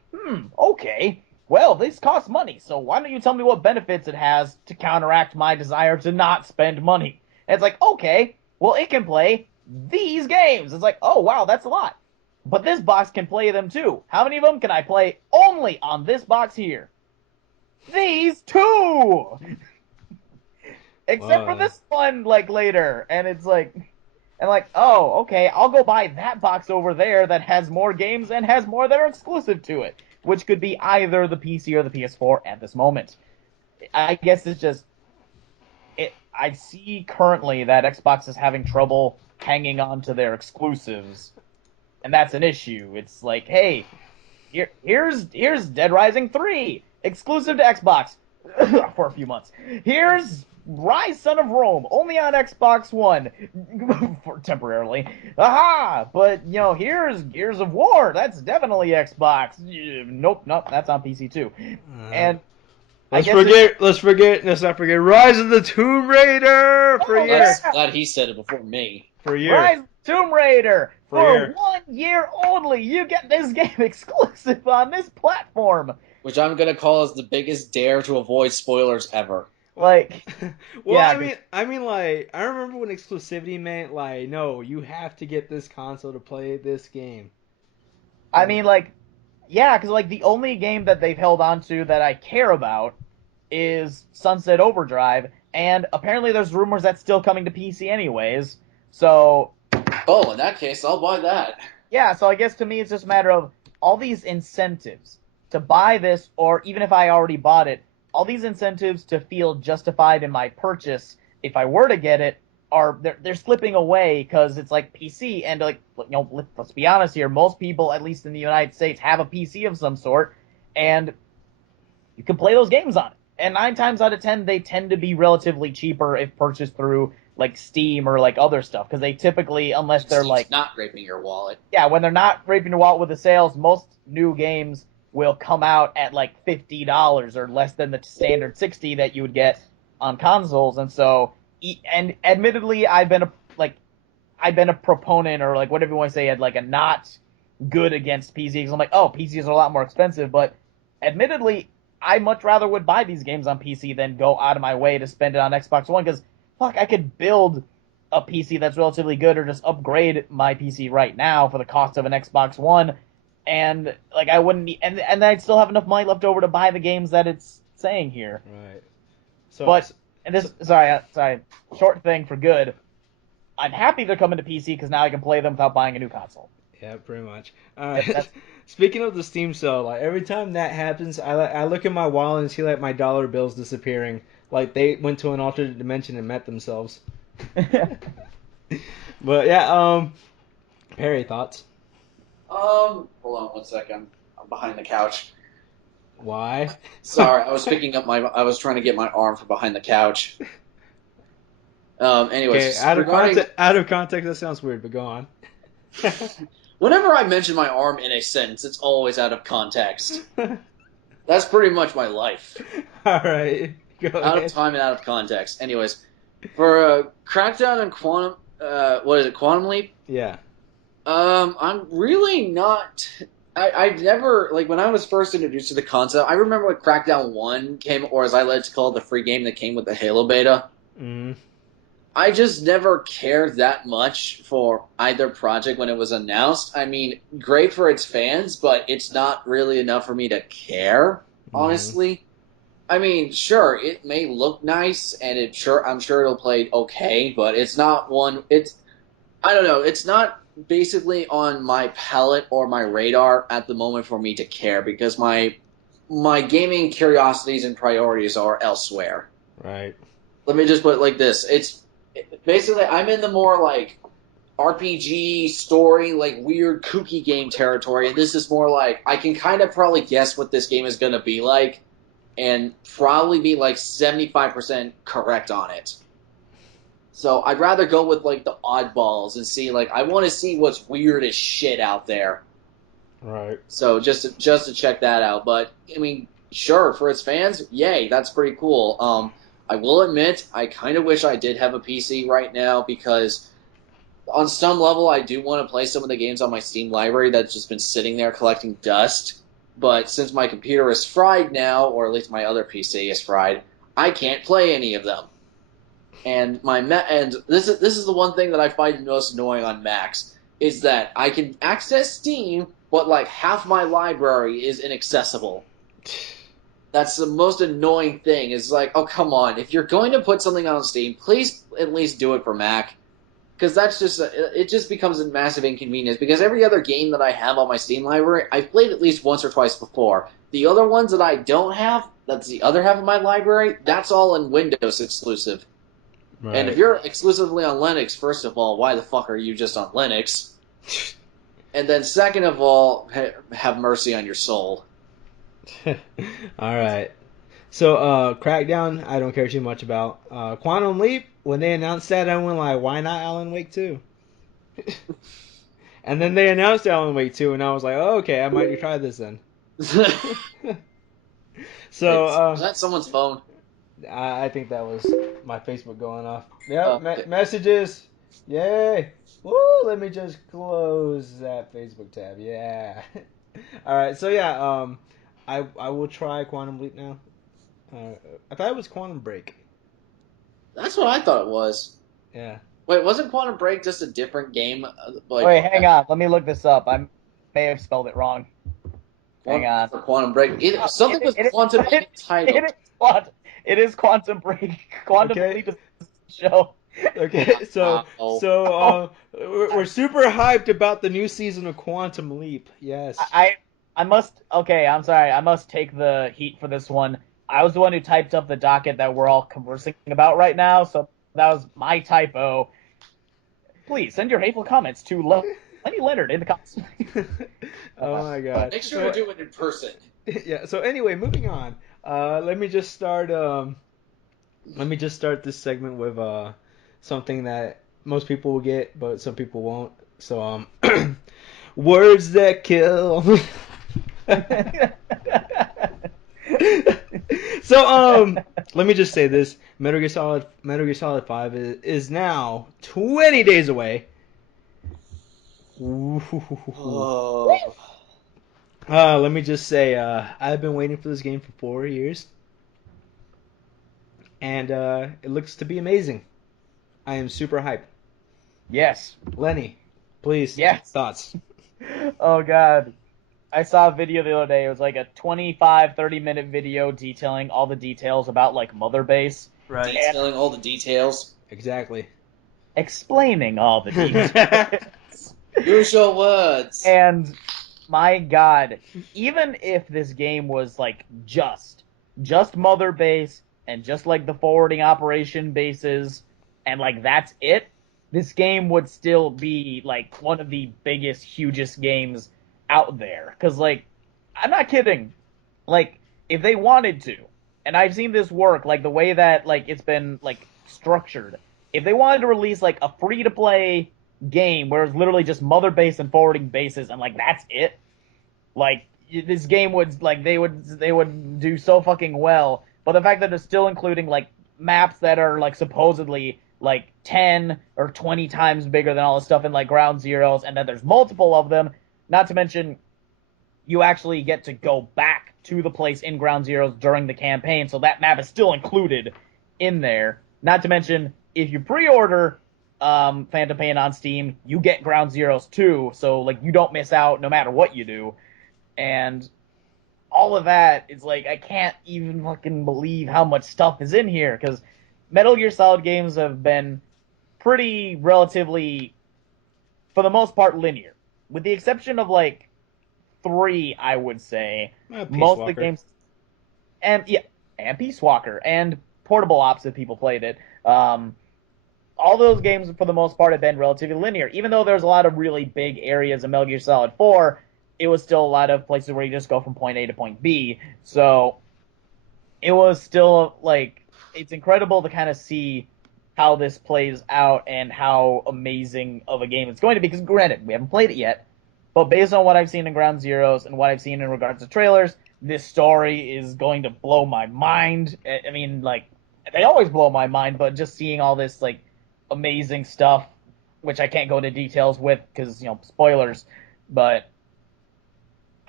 okay, well, this costs money, so why don't you tell me what benefits it has to counteract my desire to not spend money? And it's like, okay, well, it can play these games. It's like, oh wow, that's a lot. But this box can play them too. How many of them can I play only on this box here? These two! Except for this one, like, later. And it's like, oh, okay, I'll go buy that box over there that has more games and has more that are exclusive to it, which could be either the PC or the PS4 at this moment. I guess it's just, I see currently that Xbox is having trouble hanging on to their exclusives, and that's an issue. It's like, hey, here's Dead Rising 3, exclusive to Xbox for a few months. Here's Rise Son of Rome, only on Xbox One, for temporarily. Aha! But, here's Gears of War, that's definitely Xbox. Nope, that's on PC too. And let's not forget Rise of the Tomb Raider for a year. Glad he said it before me. For a year. Rise of Tomb Raider for 1 year only. You get this game exclusive on this platform. Which I'm gonna call as the biggest dare to avoid spoilers ever. Like, well, yeah, I mean, like, I remember when exclusivity meant, like, no, you have to get this console to play this game. I mean, like, yeah, because, like, the only game that they've held on to that I care about is Sunset Overdrive, and apparently there's rumors that's still coming to PC anyways, so... Oh, in that case, I'll buy that. Yeah, so I guess to me it's just a matter of all these incentives to buy this, or even if I already bought it, all these incentives to feel justified in my purchase if I were to get it are they're slipping away because it's like PC and like let's be honest here, most people at least in the United States have a PC of some sort and you can play those games on it. And 9 times out of 10 they tend to be relatively cheaper if purchased through like Steam or like other stuff because they typically unless they're Steam's like not raping your wallet. Yeah, when they're not raping your wallet with the sales, most new games will come out at like $50 or less than the standard $60 that you would get on consoles. And so, and admittedly, I've been a proponent or like whatever you want to say, like a not good against PCs. Because I'm like, oh, PCs are a lot more expensive, but admittedly, I much rather would buy these games on PC than go out of my way to spend it on Xbox One because fuck, I could build a PC that's relatively good or just upgrade my PC right now for the cost of an Xbox One and like I wouldn't need, and I'd still have enough money left over to buy the games that it's saying here. Right. So but and this sorry, short thing for good. I'm happy they're coming to PC because now I can play them without buying a new console. Yeah, pretty much. That's Speaking of the Steam sale, like every time that happens, I look at my wallet and see like my dollar bills disappearing. Like they went to an alternate dimension and met themselves. But yeah, Perry, thoughts? Hold on one second. I'm behind the couch. Why? Sorry, I was picking up I was trying to get my arm from behind the couch. Okay, Anyways, regarding out of context, that sounds weird, but go on. whenever I mention my arm in a sentence, it's always out of context. That's pretty much my life. All right, go Out of ahead. time and out of context. Anyways, for Crackdown and Quantum, what is it, Quantum Leap? Yeah. I'm really not. I've never, like, when I was first introduced to the concept, I remember when Crackdown 1 came, or as I like to call it, the free game that came with the Halo beta. Mm. I just never cared that much for either project when it was announced. I mean, great for its fans, but it's not really enough for me to care, honestly. I mean, sure, it may look nice, and I'm sure it'll play okay, but it's not one. I don't know. It's not basically on my palette or my radar at the moment for me to care because my gaming curiosities and priorities are elsewhere. Right. Let me just put it like this: basically I'm in the more like RPG story, like weird kooky game territory, and this is more like I can kind of probably guess what this game is going to be like, and probably be like 75% correct on it. So I'd rather go with like the oddballs and see like I want to see what's weird as shit out there. Right. So just to check that out. But I mean, sure, for its fans, yay, that's pretty cool. I will admit I kind of wish I did have a PC right now because on some level I do want to play some of the games on my Steam library that's just been sitting there collecting dust. But since my computer is fried now, or at least my other PC is fried, I can't play any of them. And this is the one thing that I find most annoying on Macs is that I can access Steam, but like half my library is inaccessible. That's the most annoying thing. Is like, oh come on, if you're going to put something on Steam, please at least do it for Mac, because it just becomes a massive inconvenience. Because every other game that I have on my Steam library, I've played at least once or twice before. The other ones that I don't have, that's the other half of my library, that's all in Windows exclusive. Right. And if you're exclusively on Linux, first of all, why the fuck are you just on Linux? And then second of all, have mercy on your soul. All right. So, Crackdown, I don't care too much about. Quantum Leap, when they announced that, I went like, why not Alan Wake 2? And then they announced Alan Wake 2, and I was like, oh, okay, I might try this then. So, is that someone's phone? I think that was my Facebook going off. Yep, Okay. messages. Yay. Woo, let me just close that Facebook tab. Yeah. All right, so yeah, I will try Quantum Leap now. I thought it was Quantum Break. That's what I thought it was. Yeah. Wait, wasn't Quantum Break just a different game? Wait, hang on. Let me look this up. I may have spelled it wrong. Hang on. Quantum Break. Something with quantum in the title. It is Quantum Break. Quantum Okay. Leap is show. Okay, so we're super hyped about the new season of Quantum Leap. Yes. I must. Okay, I'm sorry. I must take the heat for this one. I was the one who typed up the docket that we're all conversing about right now, so that was my typo. Please send your hateful comments to Lenny Leonard in the comments. Oh my god. Make sure to do it in person. Yeah. So anyway, moving on. Let me just start. This segment with something that most people will get, but some people won't. So words that kill. So let me just say this: Metal Gear Solid 5 is now 20 days away. Oh. Let me just say, I've been waiting for this game for 4 years, and it looks to be amazing. I am super hyped. Yes. Lenny, please. Yes. Thoughts? Oh god. I saw a video the other day. It was like a 25-30 minute video detailing all the details about like Mother Base. Right. Detailing all the details. Exactly. explaining all the details. Crucial words. And my God, even if this game was like just mother base and just like the forwarding operation bases and like that's it, this game would still be like one of the biggest, hugest games out there. Cause like, I'm not kidding. Like, if they wanted to, and I've seen this work, like the way that like it's been like structured, if they wanted to release like a free to play game where it's literally just mother base and forwarding bases and like that's it, like this game would like they would do so fucking well. But the fact that they're still including like maps that are like supposedly like 10 or 20 times bigger than all the stuff in like Ground Zeroes, and that there's multiple of them, not to mention you actually get to go back to the place in Ground Zeroes during the campaign, so that map is still included in there. Not to mention, if you pre-order Phantom Pain on Steam, you get Ground Zeroes too, so like you don't miss out no matter what you do. And all of that is like, I can't even fucking believe how much stuff is in here, because Metal Gear Solid games have been pretty relatively, for the most part, linear. With the exception of like 3, I would say. Peace Most of Walker. the games, and yeah, and Peace Walker and Portable Ops if people played it. All those games for the most part have been relatively linear. Even though there's a lot of really big areas in Metal Gear Solid 4, it was still a lot of places where you just go from point A to point B. So it was still like, it's incredible to kind of see how this plays out and how amazing of a game it's going to be. Because granted, we haven't played it yet, but based on what I've seen in Ground Zeroes and what I've seen in regards to trailers, this story is going to blow my mind. I mean, like, they always blow my mind, but just seeing all this, like, amazing stuff, which I can't go into details with because, spoilers, but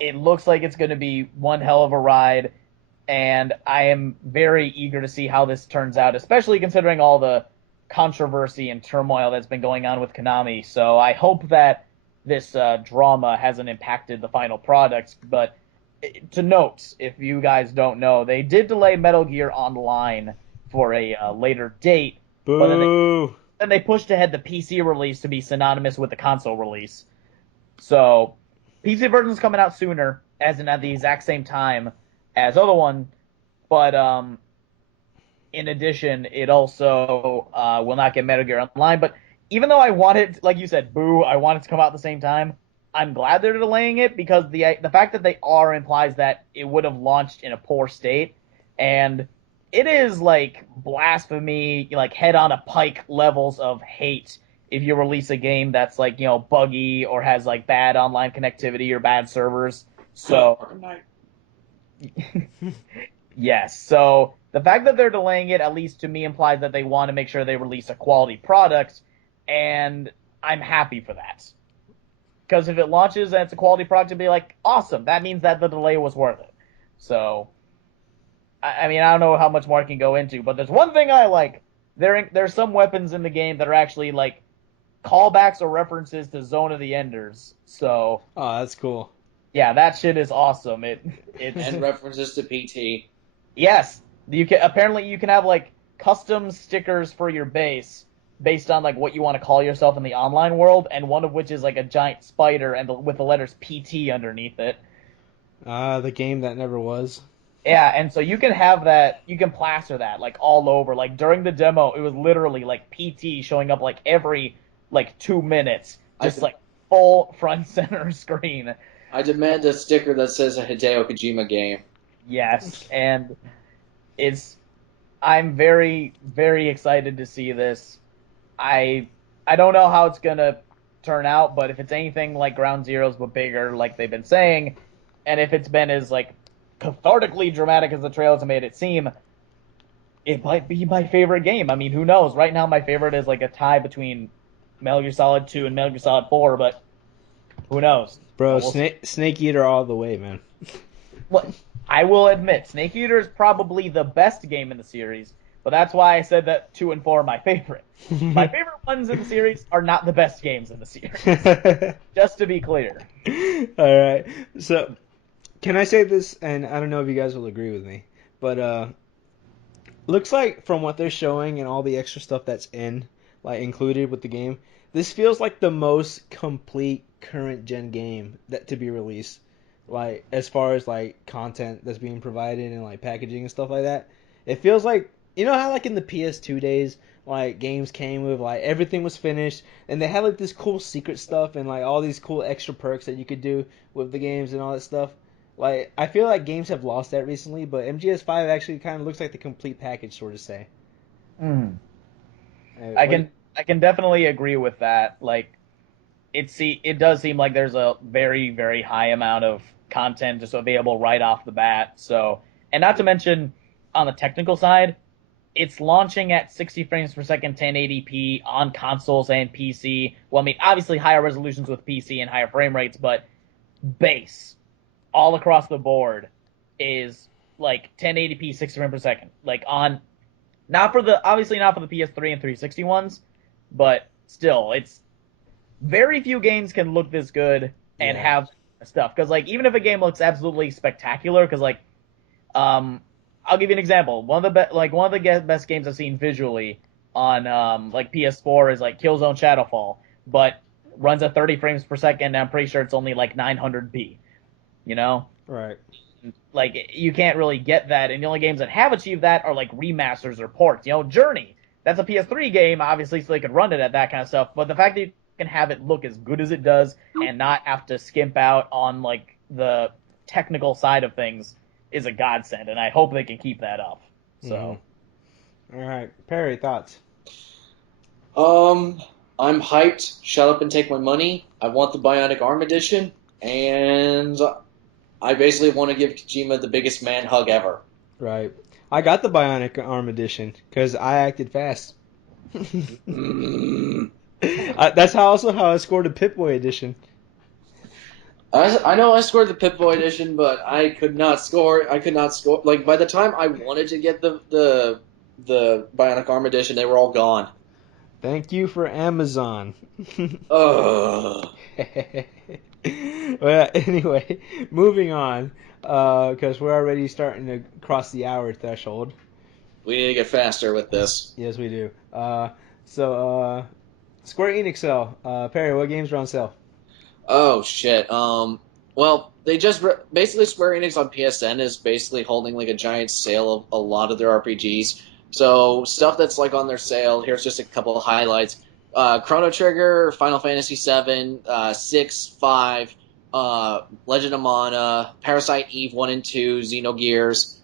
it looks like it's going to be one hell of a ride, and I am very eager to see how this turns out, especially considering all the controversy and turmoil that's been going on with Konami. So I hope that this drama hasn't impacted the final product. But to note, if you guys don't know, they did delay Metal Gear Online for a later date. Boo! But then they pushed ahead the PC release to be synonymous with the console release. So PC version's coming out sooner, as in at the exact same time as other one. But in addition, it also will not get Metal Gear Online. But even though I wanted, like you said, boo, I want it to come out at the same time, I'm glad they're delaying it, because the fact that they are implies that it would have launched in a poor state, and it is like blasphemy, like head on a pike levels of hate if you release a game that's like, buggy or has like bad online connectivity or bad servers. So yes, so the fact that they're delaying it, at least to me, implies that they want to make sure they release a quality product, and I'm happy for that. Because if it launches and it's a quality product, it'd be like, awesome, that means that the delay was worth it. So, I mean, I don't know how much more I can go into, but there's one thing I like. There's some weapons in the game that are actually like callbacks or references to Zone of the Enders. So, Oh, that's cool. yeah, that shit is awesome. It's And references to PT. Yes, you can have like custom stickers for your base based on like what you want to call yourself in the online world, and one of which is like a giant spider and with the letters PT underneath it. The game that never was. Yeah, and so you can have that, you can plaster that like all over. Like during the demo, it was literally like PT showing up like every like 2 minutes, just like full front center screen. I demand a sticker that says a Hideo Kojima game. Yes, and I'm very, very excited to see this. I don't know how it's gonna turn out, but if it's anything like Ground Zeroes but bigger, like they've been saying, and if it's been as like cathartically dramatic as the trailers have made it seem, it might be my favorite game. I mean, who knows? Right now, my favorite is like a tie between Metal Gear Solid 2 and Metal Gear Solid 4, but who knows? Bro, We'll Snake Eater all the way, man. Well, I will admit, Snake Eater is probably the best game in the series, but that's why I said that 2 and 4 are my favorite. My favorite ones in the series are not the best games in the series. Just to be clear. Alright, so, can I say this, and I don't know if you guys will agree with me, but looks like from what they're showing and all the extra stuff that's in, like included with the game. This feels like the most complete current gen game that to be released. Like as far as like content that's being provided and like packaging and stuff like that. It feels like you know how like in the PS2 days like games came with like everything was finished and they had like this cool secret stuff and like all these cool extra perks that you could do with the games and all that stuff. Like I feel like games have lost that recently, but MGS5 actually kind of looks like the complete package, sort of say. Mm. What? I can definitely agree with that. Like it does seem like there's a very very high amount of content just available right off the bat. So, and not to mention on the technical side, it's launching at 60 frames per second 1080p on consoles and PC. Well, I mean, obviously higher resolutions with PC and higher frame rates, but base all across the board is like 1080p 60 frames per second. Like on not for the obviously not for the PS3 and 360 ones, but still it's very few games can look this good and Yeah. have stuff because like even if a game looks absolutely spectacular because like I'll give you an example. One of the best games I've seen visually on like PS4 is like Killzone Shadowfall, but runs at 30 frames per second. And I'm pretty sure it's only like 900p. You know, Right. like you can't really get that, and the only games that have achieved that are like remasters or ports. You know, Journey. That's a PS3 game, obviously, so they could run it at that kind of stuff. But the fact that you can have it look as good as it does and not have to skimp out on like the technical side of things is a godsend, and I hope they can keep that up. So, All right, Perry, thoughts? I'm hyped. Shut up and take my money. I want the Bionic Arm Edition, and I basically want to give Kojima the biggest man hug ever. Right. I got the Bionic Arm Edition because I acted fast. Mm. That's how I scored a Pip-Boy edition. I know I scored the Pip-Boy edition, but I could not score. I could not score. Like by the time I wanted to get the Bionic Arm edition, they were all gone. Thank you for Amazon. Ugh. Well, anyway, moving on, because we're already starting to cross the hour threshold. We need to get faster with this. Yes, we do. So, Square Enix sale. Perry, what games are on sale? Oh shit. Well, they just basically Square Enix on PSN is basically holding like a giant sale of a lot of their RPGs. So stuff that's like on their sale. Here's just a couple of highlights. Chrono Trigger, Final Fantasy VII, 6, 5, Legend of Mana, Parasite Eve 1 and 2, Xenogears,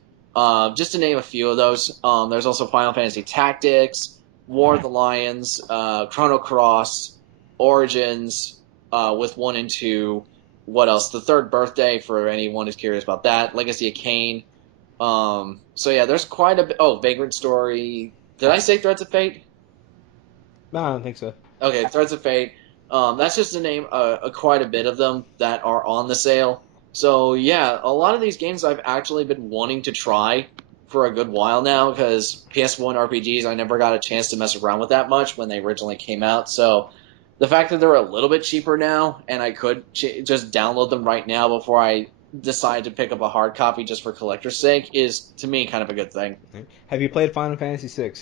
just to name a few of those. There's also Final Fantasy Tactics, War of the Lions, Chrono Cross, Origins, with 1 and 2. What else? The Third Birthday, for anyone who's curious about that. Legacy of Kain. So yeah, there's quite a bit. Oh, Vagrant Story. Did I say Threads of Fate? No, I don't think so. Okay, Threads of Fate. That's just to name quite a bit of them that are on the sale. So yeah, a lot of these games I've actually been wanting to try for a good while now because PS1 RPGs I never got a chance to mess around with that much when they originally came out. So the fact that they're a little bit cheaper now and I could just download them right now before I decide to pick up a hard copy just for collector's sake is to me kind of a good thing. Have you played Final Fantasy VI?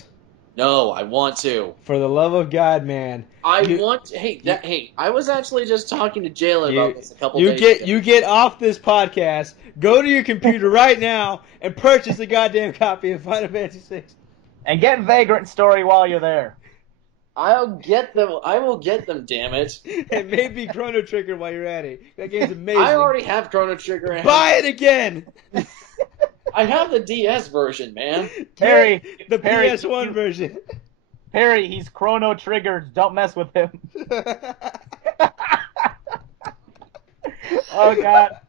No, I want to. For the love of God, man! Hey, I was actually just talking to Jalen about this a couple days ago. You get off this podcast, go to your computer right now, and purchase a goddamn copy of Final Fantasy VI. and get Vagrant Story while you're there. I'll get them. I will get them. Damn it! And maybe Chrono Trigger while you're at it. That game's amazing. I already have Chrono Trigger. And Buy it again. I have the DS version, man. Perry, the Perry, PS1 version. Perry, he's Chrono Triggered. Don't mess with him. Oh God.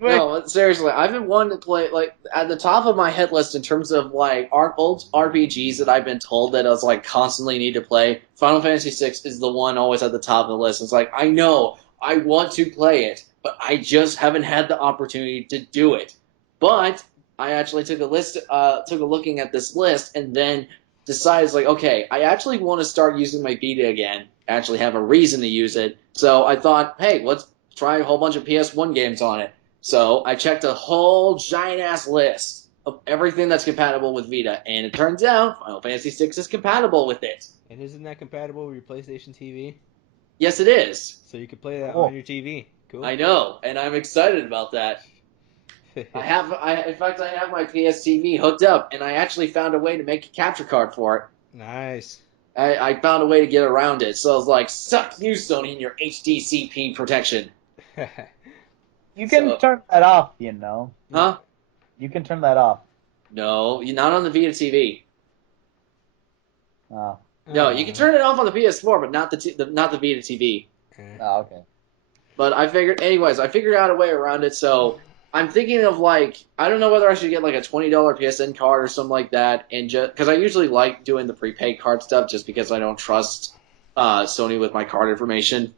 No, seriously, I've been wanting to play, like, at the top of my hit list in terms of, like, old RPGs that I've been told that I was, like, constantly need to play. Final Fantasy VI is the one always at the top of the list. It's like, I know, I want to play it, but I just haven't had the opportunity to do it. But I actually took a looking at this list, and then decided, like, okay, I actually want to start using my Vita again, actually have a reason to use it. So I thought, hey, let's try a whole bunch of PS1 games on it. So I checked a whole giant-ass list of everything that's compatible with Vita, and it turns out Final Fantasy VI is compatible with it. And isn't that compatible with your PlayStation TV? Yes, it is. So you can play that Cool. on your TV. Cool. I know, and I'm excited about that. In fact, I have my PS TV hooked up, and I actually found a way to make a capture card for it. Nice. I found a way to get around it, so I was like, "Suck you, Sony, and your HDCP protection." You can So- turn that off, you know. Huh? You can turn that off. No, you're not on the Vita TV. Oh, No, you can turn it off on the PS4, but not the Vita TV. oh okay. But I figured out a way around it. So I'm thinking of I don't know whether I should get like a $20 PSN card or something like that, and just because I usually like doing the prepaid card stuff, just because I don't trust Sony with my card information,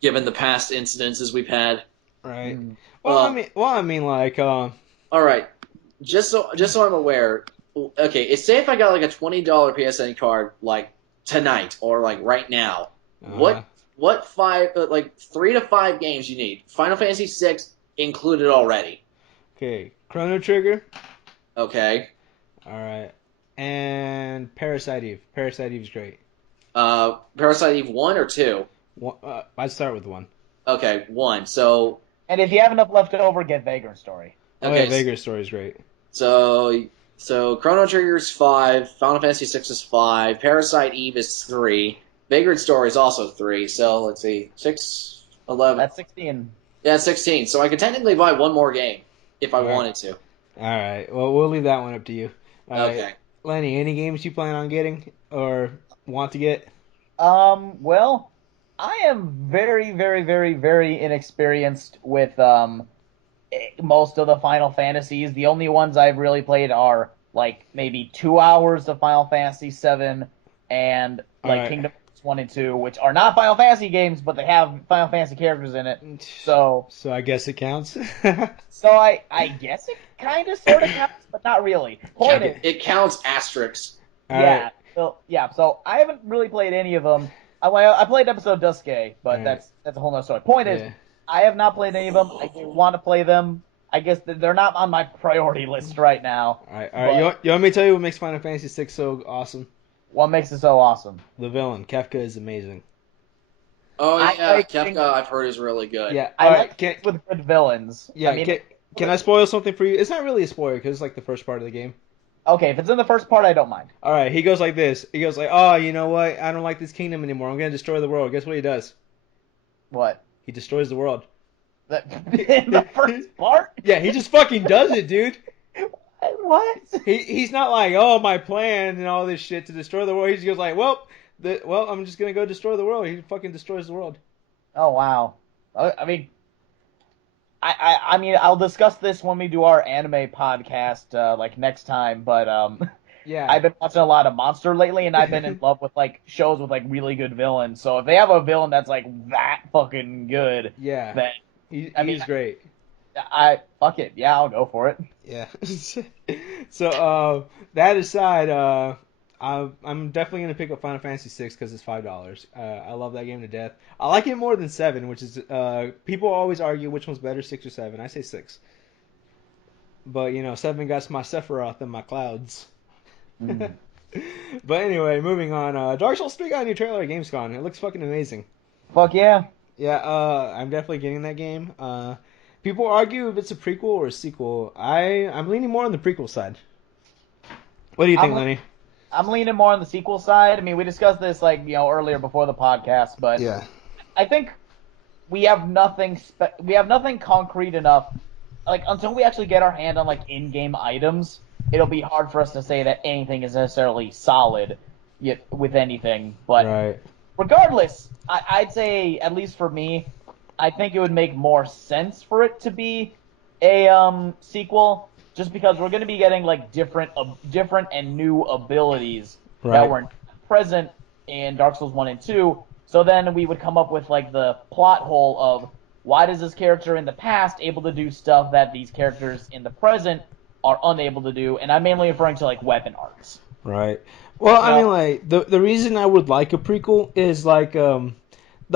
given the past incidences we've had. Right. Mm. Well, I mean, like, All right, just so I'm aware. Okay, say if I got like a $20 PSN card like tonight or like right now, what 3 to 5 games you need? Final Fantasy VI included already. Okay, Chrono Trigger. Okay. All right, and Parasite Eve. Parasite Eve is great. Parasite Eve 1 or 2? I'd start with 1. Okay, 1. So And if you have enough left over, get Vagrant Story. Oh okay, yeah, Vagrant Story is great. So Chrono Trigger is 5, Final Fantasy VI is 5, Parasite Eve is 3, Vagrant Story is also 3. So let's see, 6, 11. That's 16. Yeah, 16. So I could technically buy one more game if I wanted to. All right. Well, we'll leave that one up to you. All Okay. right. Lenny, any games you plan on getting or want to get? Well, I am very, very, very, very inexperienced with most of the Final Fantasies. The only ones I've really played are like maybe 2 hours of Final Fantasy VII and like Alright. Kingdom Hearts 1 and 2, which are not Final Fantasy games, but they have Final Fantasy characters in it. So I guess it counts. I guess it kind of sort of counts, but not really. Point is, It counts asterisks. yeah. So I haven't really played any of them. I played episode Duske, but Alright. that's a whole nother story. Point is, Yeah. I have not played any of them. I do want to play them. I guess they're not on my priority list right now. All right. You want me to tell you what makes Final Fantasy VI so awesome? What makes it so awesome? The villain, Kefka, is amazing. Oh I yeah, like Kefka things- I've heard is really good. Yeah. I all like right, things with good villains. Yeah. I mean, Can I spoil something for you? It's not really a spoiler because it's like the first part of the game. okay, if it's in the first part, I don't mind. All right. He goes like this. He goes like, "Oh, you know what? I don't like this kingdom anymore. I'm gonna destroy the world." Guess what he does? What? He destroys the world. In the first part? Yeah, he just fucking does it, dude. What? He's not like, oh, my plan and all this shit to destroy the world. He just goes like, well, I'm just gonna go destroy the world. He fucking destroys the world. Oh wow. I mean, I mean, I'll discuss this when we do our anime podcast, like next time. But Yeah. I've been watching a lot of Monster lately, and I've been in love with like shows with like really good villains. So if they have a villain that's like that fucking good, Yeah. then He's great. I fuck it. Yeah, I'll go for it. Yeah. So that aside, I'm definitely gonna pick up Final Fantasy VI because it's $5. I love that game to death. I like it more than 7, which is people always argue which one's better, 6 or 7. I say 6. But 7 got my Sephiroth and my clouds. But anyway, moving on. Dark Souls 3 got a new trailer at Gamescom. It looks fucking amazing. Fuck yeah. Yeah, I'm definitely getting that game. People argue if it's a prequel or a sequel. I'm leaning more on the prequel side. What do you think, Lenny? I'm leaning more on the sequel side. I mean, we discussed this earlier before the podcast, but Yeah. I think we have nothing concrete enough. Like until we actually get our hand on like in-game items, it'll be hard for us to say that anything is necessarily solid yet with anything. But Right. regardless, I'd say, at least for me, I think it would make more sense for it to be a sequel, just because we're going to be getting like different and new abilities Right. that weren't present in Dark Souls 1 and 2. So then we would come up with like the plot hole of why does this character in the past able to do stuff that these characters in the present are unable to do, and I'm mainly referring to like weapon arcs. Right. Well, I mean, like the reason I would like a prequel is like the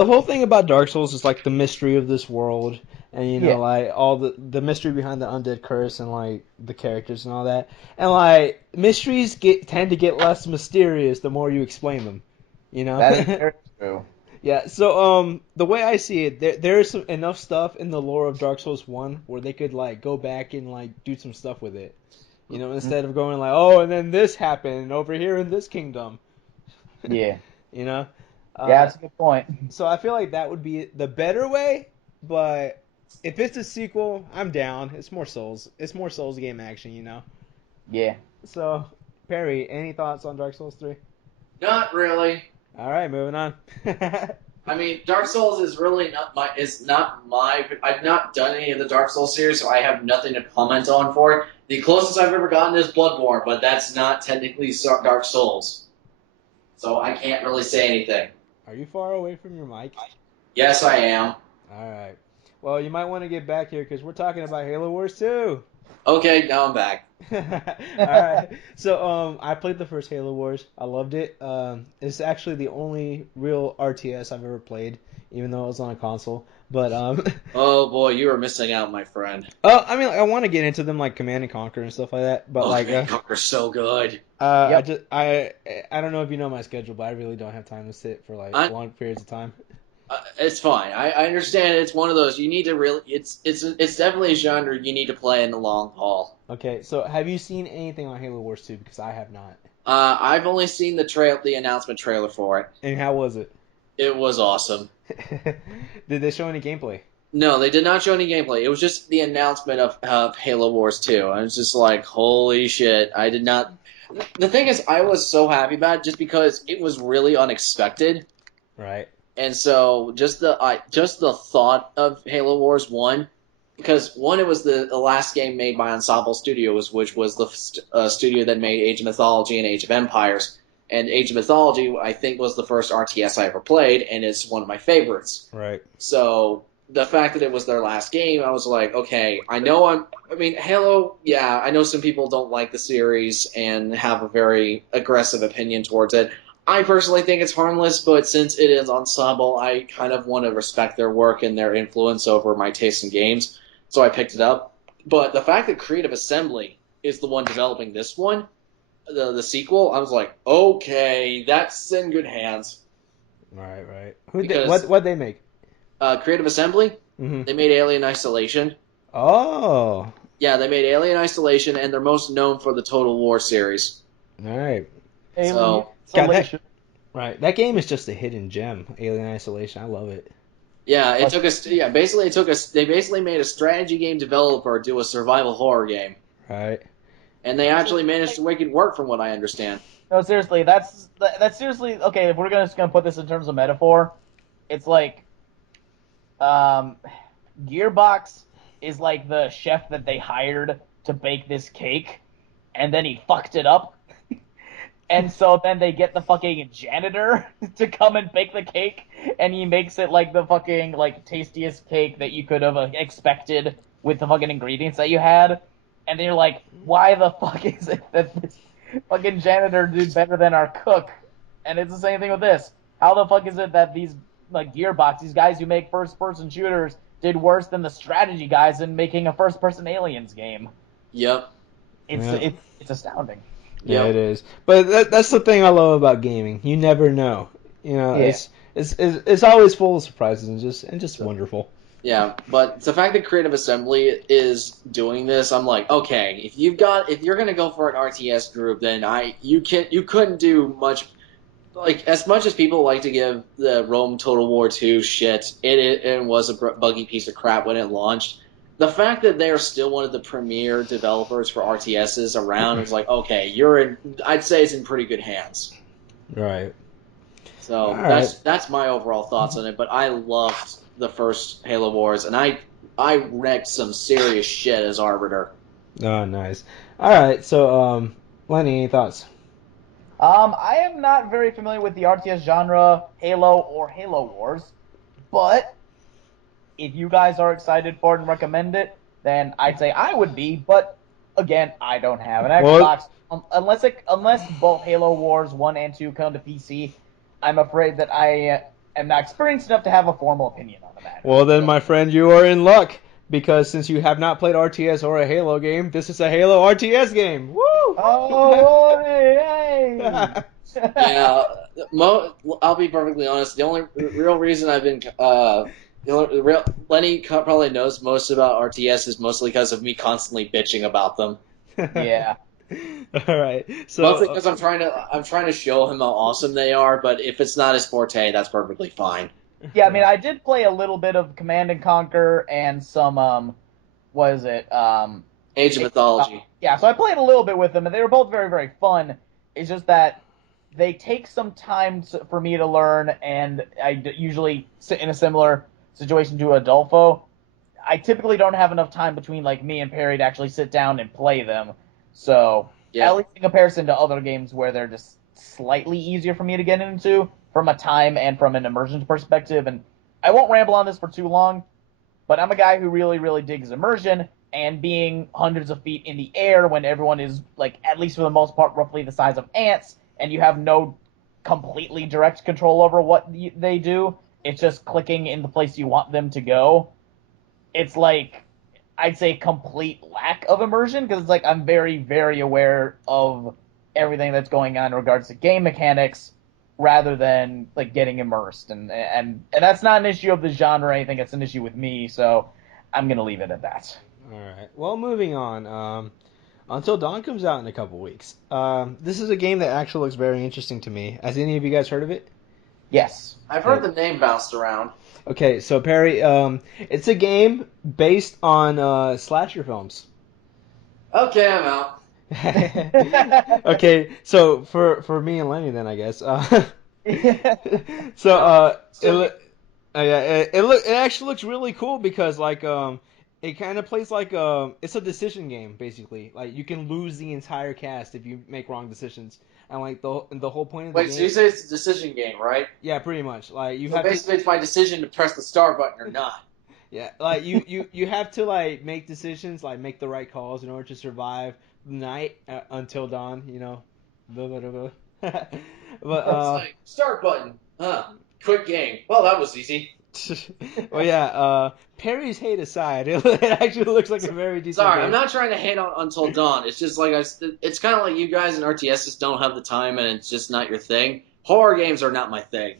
whole thing about Dark Souls is like the mystery of this world, and Yeah. like all the mystery behind the undead curse and like the characters and all that. And like mysteries tend to get less mysterious the more you explain them. That is very true. Yeah, so the way I see it, there's enough stuff in the lore of Dark Souls 1 where they could like go back and like do some stuff with it. Instead of going like, oh, and then this happened over here in this kingdom. Yeah. you know? Yeah, that's a good point. So I feel like that would be the better way, but if it's a sequel, I'm down. It's more Souls. It's more Souls game action. Yeah. So, Perry, any thoughts on Dark Souls 3? Not really. All right, moving on. I mean, Dark Souls is really not my. I've not done any of the Dark Souls series, so I have nothing to comment on for it. The closest I've ever gotten is Bloodborne, but that's not technically Dark Souls, so I can't really say anything. Are you far away from your mic? Yes, I am. All right. Well, you might want to get back here because we're talking about Halo Wars 2. Okay, now I'm back. All right. So, I played the first Halo Wars. I loved it. It's actually the only real RTS I've ever played, even though it was on a console. But Oh boy, you are missing out, my friend. I mean, I want to get into them like Command and Conquer and stuff like that. But like, Command and Conquer's so good. Yep. I don't know if you know my schedule, but I really don't have time to sit for like long periods of time. It's fine. I understand. It's one of those you need to really. It's definitely a genre you need to play in the long haul. Okay, so have you seen anything on Halo Wars 2? Because I have not. I've only seen the announcement trailer for it. And how was it? It was awesome. Did they show any gameplay? No, they did not show any gameplay. It was just the announcement of Halo Wars 2. I was just like, holy shit! I did not. The thing is, I was so happy about it just because it was really unexpected. Right. And so just the thought of Halo Wars 1, because one, it was the last game made by Ensemble Studios, which was the studio that made Age of Mythology and Age of Empires. And Age of Mythology, I think, was the first RTS I ever played, and it's one of my favorites. Right. So the fact that it was their last game, I was like, okay, I mean, Halo, yeah, I know some people don't like the series and have a very aggressive opinion towards it. I personally think it's harmless, but since it is Ensemble, I kind of want to respect their work and their influence over my taste in games, so I picked it up. But the fact that Creative Assembly is the one developing this one, the sequel, I was like, okay, that's in good hands. Right. What they make? Creative Assembly, Mm-hmm. they made Alien Isolation. Oh. Yeah, they made Alien Isolation, and they're most known for the Total War series. All right. Alien God, Isolation. Right. That game is just a hidden gem. Alien Isolation. I love it. Yeah, it took us. Yeah, basically, it took us. They basically made a strategy game developer do a survival horror game, Right. and they actually managed to make it work, from what I understand. No, seriously, that's seriously okay. If we're just gonna put this in terms of metaphor, it's like, Gearbox is like the chef that they hired to bake this cake, and then he fucked it up. And so then they get the fucking janitor to come and bake the cake, and he makes it like the fucking like tastiest cake that you could have expected with the fucking ingredients that you had. And then you're like, why the fuck is it that this fucking janitor did better than our cook? And it's the same thing with this. How the fuck is it that these like Gearbox, these guys who make first-person shooters, did worse than the strategy guys in making a first-person Aliens game? Yep. It's astounding. Yeah, Yep. it is. But that's the thing I love about gaming. You never know. Yeah. It's always full of surprises and just wonderful. Yeah, but the fact that Creative Assembly is doing this, I'm like, okay, if you're gonna go for an RTS group, then you couldn't do much. Like, as much as people like to give the Rome Total War 2 shit, it was a buggy piece of crap when it launched. The fact that they're still one of the premier developers for RTSs around is like, okay, I'd say it's in pretty good hands. Right. So All that's my overall thoughts on it. But I loved the first Halo Wars, and I wrecked some serious shit as Arbiter. Oh, nice. All right. So, Lenny, any thoughts? I am not very familiar with the RTS genre, Halo or Halo Wars, but if you guys are excited for it and recommend it, then I'd say I would be. But again, I don't have an Xbox. Unless both Halo Wars 1 and 2 come to PC, I'm afraid that I am not experienced enough to have a formal opinion on the matter. Well, then, my friend, you are in luck. Because since you have not played RTS or a Halo game, this is a Halo RTS game. Woo! Oh boy! Hey! Yeah, I'll be perfectly honest. The only real reason I've been, Lenny probably knows most about RTS is mostly because of me constantly bitching about them. Yeah. All right. Mostly So because I'm trying to show him how awesome they are. But if it's not his forte, that's perfectly fine. Yeah, I mean, I did play a little bit of Command and Conquer and some, what is it? Age of Mythology. Yeah, so I played a little bit with them, and they were both very, very fun. It's just that they take some time for me to learn, and usually sit in a similar situation to Adolfo. I typically don't have enough time between like me and Perry to actually sit down and play them. So Yeah. at least in comparison to other games where they're just slightly easier for me to get into from a time and from an immersion perspective. And I won't ramble on this for too long, but I'm a guy who really, really digs immersion, and being hundreds of feet in the air when everyone is, like, at least for the most part, roughly the size of ants, and you have no completely direct control over what they do. It's just clicking in the place you want them to go. It's like, I'd say, complete lack of immersion, because it's like I'm very, very aware of everything that's going on in regards to game mechanics, rather than like getting immersed, and that's not an issue of the genre or anything. It's an issue with me, so I'm gonna leave it at that. all right. Well, moving on. Until Dawn comes out in a couple weeks. This is a game that actually looks very interesting to me. Has any of you guys heard of it? Yes. I've heard the name bounced around. Okay, so Perry, it's a game based on slasher films. Okay, I'm out. Okay, so for me and Lenny then I guess. So yeah, it actually looks really cool because like it kind of plays like it's a decision game basically. Like you can lose the entire cast if you make wrong decisions. And like the whole point of the Wait, game. so you say it's a decision game, right? Yeah, pretty much. Like you So have basically, it's my decision to press the start button or not. yeah, like you have to like make decisions, like make the right calls in order to survive the night until dawn. You know, blah, blah, blah, blah. But It's like start button. Quick game. Well, that was easy. well, yeah. Perry's hate aside, it actually looks like a very decent Sorry, game. I'm not trying to hate on Until Dawn. It's just like it's kind of like you guys in RTS just don't have the time, and it's just not your thing. Horror games are not my thing.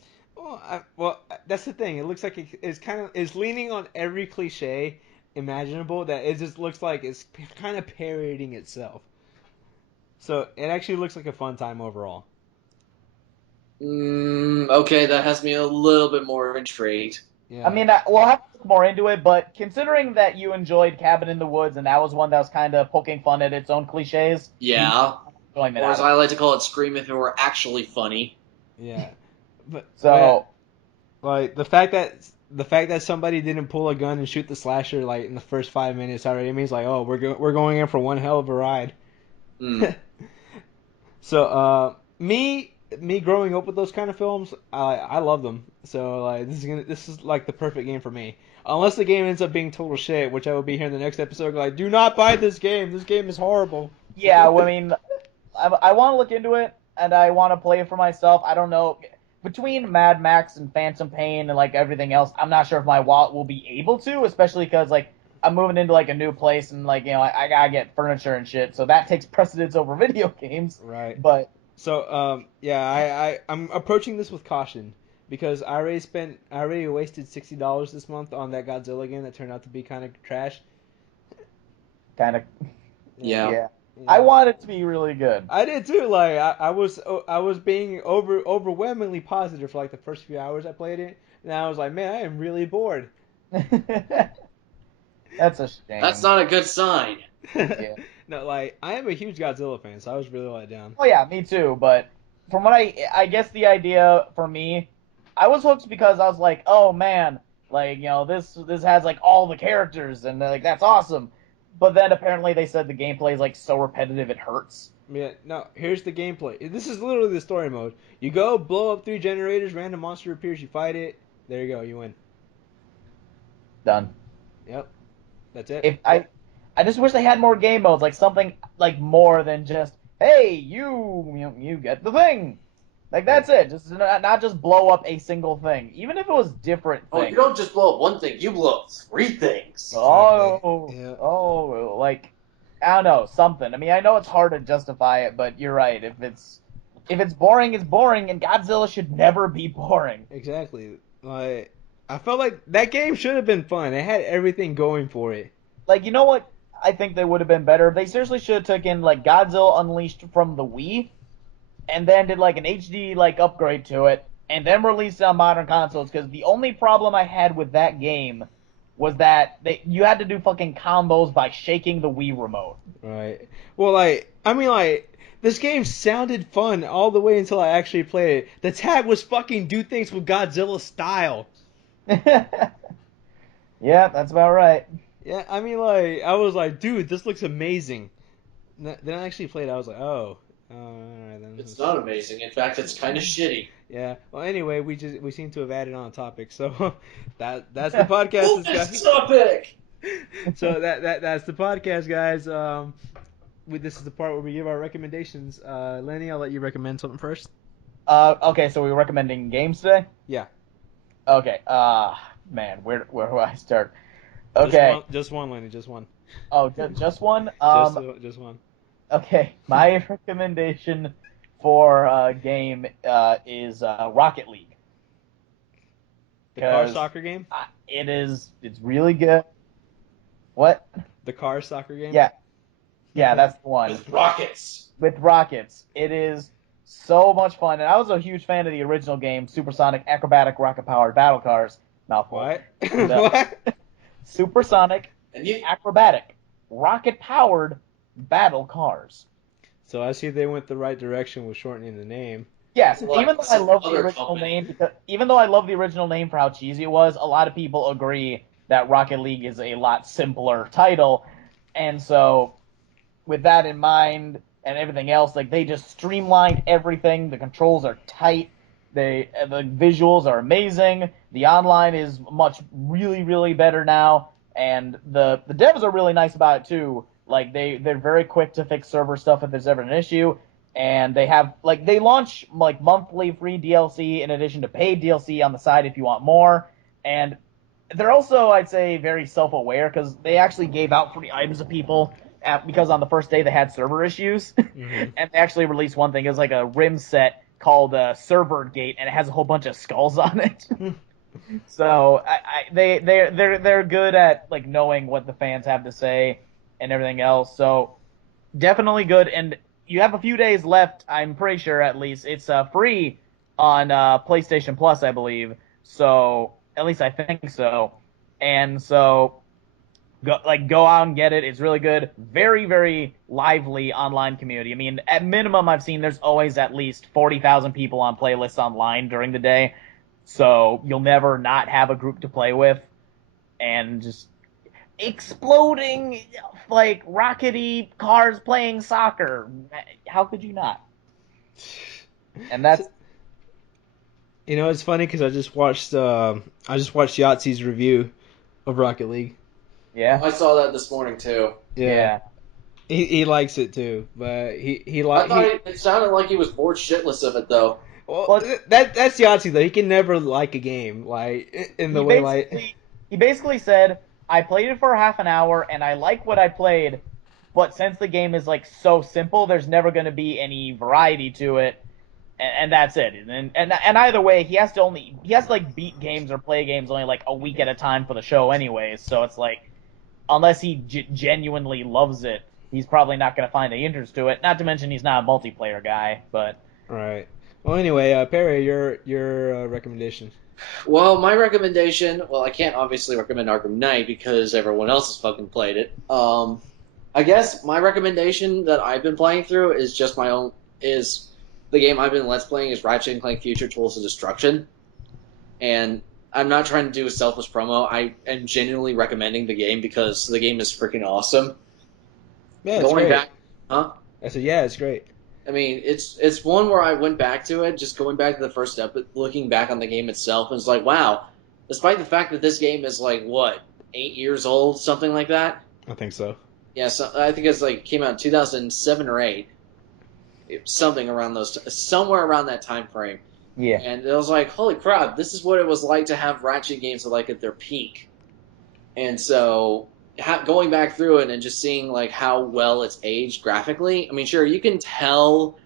Well, that's the thing. It looks like it's leaning on every cliche imaginable. That it just looks like it's kind of parodying itself. So it actually looks like a fun time overall. Okay, that has me a little bit more intrigued. Yeah. I mean, we'll have to look more into it, but considering that you enjoyed Cabin in the Woods, and that was one that was kind of poking fun at its own cliches, Yeah. enjoyment Or out as of it. I like to call it, Scream if it were actually funny. Yeah. But So, like the fact that somebody didn't pull a gun and shoot the slasher like in the first 5 minutes already means like, oh, we're going in for one hell of a ride. Mm. So me growing up with those kind of films, I love them. So like this is like the perfect game for me. Unless the game ends up being total shit, which I will be here in the next episode. Like, do not buy this game. This game is horrible. yeah, well, I mean, I want to look into it, and I want to play it for myself. I don't know. Between Mad Max and Phantom Pain and like everything else, I'm not sure if my wallet will be able to, especially because like I'm moving into like a new place and like I gotta get furniture and shit, so that takes precedence over video games. Right. But So yeah, I'm approaching this with caution because I already wasted $60 this month on that Godzilla game that turned out to be kind of trash. kind of Yeah. yeah. I want it to be really good. I did too. Like I was being overwhelmingly positive for like the first few hours I played it, and I was like, man, I am really bored. That's a shame. That's not a good sign. Yeah. No, like I am a huge Godzilla fan, so I was really let down. Oh yeah, me too. But from what I guess the idea for me, I was hooked because I was like, oh man, like this has like all the characters and like that's awesome. But then apparently they said the gameplay is like so repetitive it hurts. Yeah, no, here's the gameplay. This is literally the story mode. You go, blow up 3 generators, random monster appears, you fight it. There you go, you win. Done. Yep, that's it. If I just wish they had more game modes, like something like more than just hey you get the thing. Like that's it. Just not just blow up a single thing, even if it was different Oh, things. you don't just blow up one thing; you blow up three things. Oh, Yeah. like I don't know, something. I mean, I know it's hard to justify it, but you're right. If it's boring, it's boring, and Godzilla should never be boring. Exactly. Like I felt like that game should have been fun. It had everything going for it. Like, you know what? I think they would have been better. They seriously should have taken like Godzilla Unleashed from the Wii, and then did like an HD like upgrade to it, and then released it on modern consoles. Because the only problem I had with that game was that you had to do fucking combos by shaking the Wii remote. Right. Well, this game sounded fun all the way until I actually played it. The tag was fucking do things with Godzilla style. Yeah, that's about right. Yeah, I mean, like, I was like, dude, this looks amazing. Then I actually played it, I was like, oh. Alright then. It's not amazing. In fact, it's kind of shitty. Yeah. Well, anyway, we seem to have added on a topic, so that's the podcast, This guys. topic. So that's the podcast, guys. This is the part where we give our recommendations. Lenny, I'll let you recommend something first. Okay, so we're recommending games today? Yeah. Okay, man, where do I start? Okay. Just one, Lenny. Just one. Oh, just one? Just one. Okay, my recommendation for a game is Rocket League. The car 'Cause soccer game? it's really good. What? The car soccer game? Yeah, that's the one. With rockets. With rockets. It is so much fun, and I was a huge fan of the original game, Supersonic Acrobatic Rocket Powered Battle Cars. Mouthful. What? No. What? Supersonic And you, Acrobatic Rocket Powered Battle Cars. So I see they went the right direction with shortening the name. Yes, Like even though I some love the other original company. name, even though I love the original name for how cheesy it was, a lot of people agree that Rocket League is a lot simpler title, and so with that in mind and everything else, like they just streamlined everything. The controls are tight. The visuals are amazing. The online is really better now, and the devs are really nice about it too. Like they're very quick to fix server stuff if there's ever an issue, and they launch like monthly free DLC in addition to paid DLC on the side if you want more, and they're also, I'd say, very self-aware because they actually gave out free items to people because on the first day they had server issues, Mm-hmm. and they actually released one thing. It was like a rim set called Server Gate, and it has a whole bunch of skulls on it. So they're good at like knowing what the fans have to say and everything else. So definitely good. And you have a few days left. I'm pretty sure at least it's free on PlayStation Plus, I believe. So at least I think so. And so go out and get it. It's really good. Very, very lively online community. I mean, at minimum, I've seen there's always at least 40,000 people on playlists online during the day. So you'll never not have a group to play with. And just exploding, like, rockety cars playing soccer. How could you not? And that's... You know, it's funny because I just watched Yahtzee's review of Rocket League. Yeah. I saw that this morning too. Yeah. He likes it too, but he I thought it sounded like he was bored shitless of it though. well, that's Yahtzee though. He can never like a game like in the way like He basically said, I played it for half an hour and I like what I played, but since the game is like so simple, there's never going to be any variety to it, and that's it. And either way, he has to like beat games or play games only like a week at a time for the show anyways. So it's like, unless he genuinely loves it, he's probably not going to find any interest to it. Not to mention he's not a multiplayer guy, but... Right. Well, anyway, Perry, your recommendation. Well, my recommendation, I can't obviously recommend Arkham Knight because everyone else has fucking played it. I guess my recommendation that I've been playing through is just my own, is the game I've been Let's Playing is Ratchet & Clank Future Tools of Destruction. And I'm not trying to do a selfish promo. I am genuinely recommending the game because the game is freaking awesome. Yeah, it's great. Back, huh? I said, yeah, it's great. I mean, it's one where I went back to it, just going back to the first step, looking back on the game itself, and it's like, wow, despite the fact that this game is like, 8 years old, something like that? I think so. Yeah, so I think it's like, came out in 2007 or 8. something around somewhere around that time frame. Yeah. And it was like, holy crap, this is what it was like to have Ratchet games like at their peak. And so going back through it and just seeing like how well it's aged graphically. I mean, sure, you can tell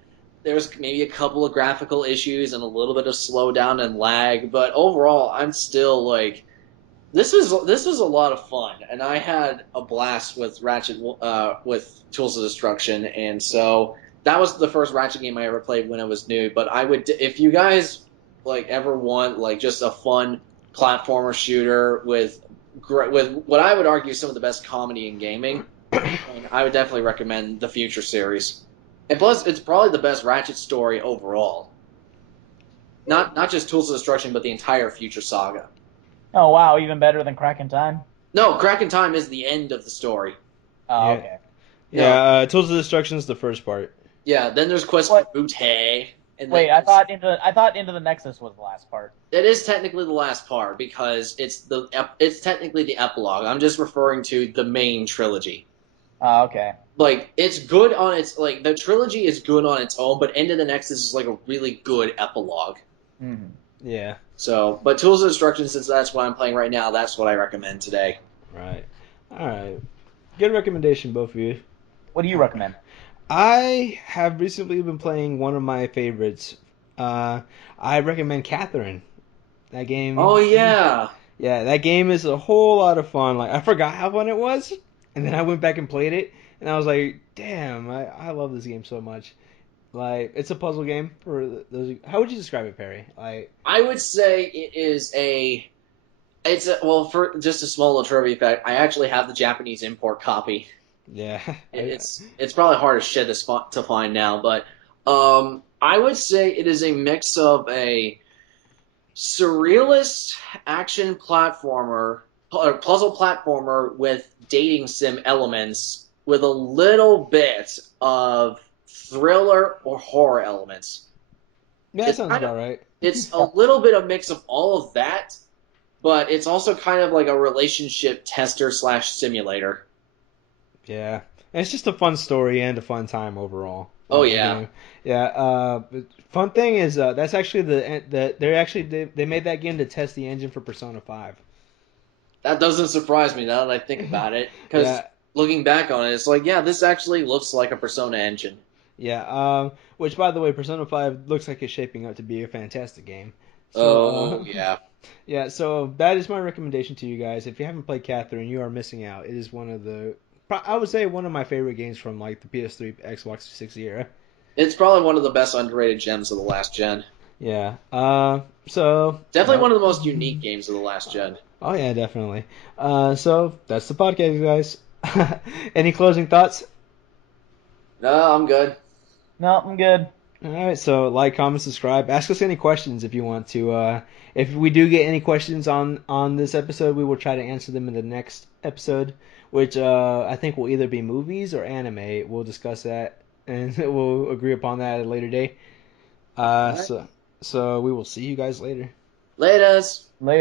there's maybe a couple of graphical issues and a little bit of slowdown and lag, but overall, I'm still like, this was a lot of fun, and I had a blast with Ratchet with Tools of Destruction, and so that was the first Ratchet game I ever played when it was new. But I would, if you guys like ever want like just a fun platformer shooter with what I would argue some of the best comedy in gaming, and I would definitely recommend the Future series. And plus, it's probably the best Ratchet story overall. Not just Tools of Destruction, but the entire Future saga. Oh wow, even better than Crack in Time. No, Crack in Time is the end of the story. Oh Yeah. okay. Yeah, No, Tools of Destruction is the first part. yeah. Then there's Quest for What? Butte, and Wait, then I thought Into the Nexus was the last part. it is technically the last part because it's technically the epilogue. I'm just referring to the main trilogy. Oh okay. Like it's good on its like the trilogy is good on its own, but Into the Nexus is like a really good epilogue. Mm-hmm. Yeah, So, but Tools of Destruction, since that's what I'm playing right now, that's what I recommend today. right. All right. Good recommendation, both of you. What do you recommend? I have recently been playing one of my favorites. I recommend Catherine. That game. Oh yeah, Yeah, that game is a whole lot of fun. Like I forgot how fun it was, and then I went back and played it, and I was like, damn, I love this game so much. Like it's a puzzle game for those. How would you describe it, Perry? Like I would say it is a. Well, for just a small little trivia fact, I actually have the Japanese import copy. yeah, It's probably hard as shit to find now, but I would say it is a mix of a surrealist action platformer or puzzle platformer with dating sim elements with a little bit of thriller or horror elements. yeah, that It's sounds kind of about right. it's a little bit of mix of all of that, but it's also kind of like a relationship tester slash simulator. Yeah, and it's just a fun story and a fun time overall. Oh Like the yeah. game. Yeah. But fun thing is that's actually they made that game to test the engine for Persona 5. That doesn't surprise me now that I think about it, because Yeah. looking back on it, it's like, yeah, this actually looks like a Persona engine. Yeah. Which by the way, Persona 5 looks like it's shaping up to be a fantastic game. So Oh yeah. yeah. So that is my recommendation to you guys. If you haven't played Catherine, you are missing out. It is one of I would say one of my favorite games from like the PS3, Xbox 360 era. It's probably one of the best underrated gems of the last gen. Yeah. So Definitely that. one of the most unique games of the last gen. Oh yeah, definitely. So that's the podcast, guys. Any closing thoughts? No, I'm good. No, I'm good. All right. So like, comment, subscribe. Ask us any questions if you want to. If we do get any questions on this episode, we will try to answer them in the next episode, which I think will either be movies or anime. We'll discuss that and we'll agree upon that at a later day. All right. So we will see you guys later. Laters. Later.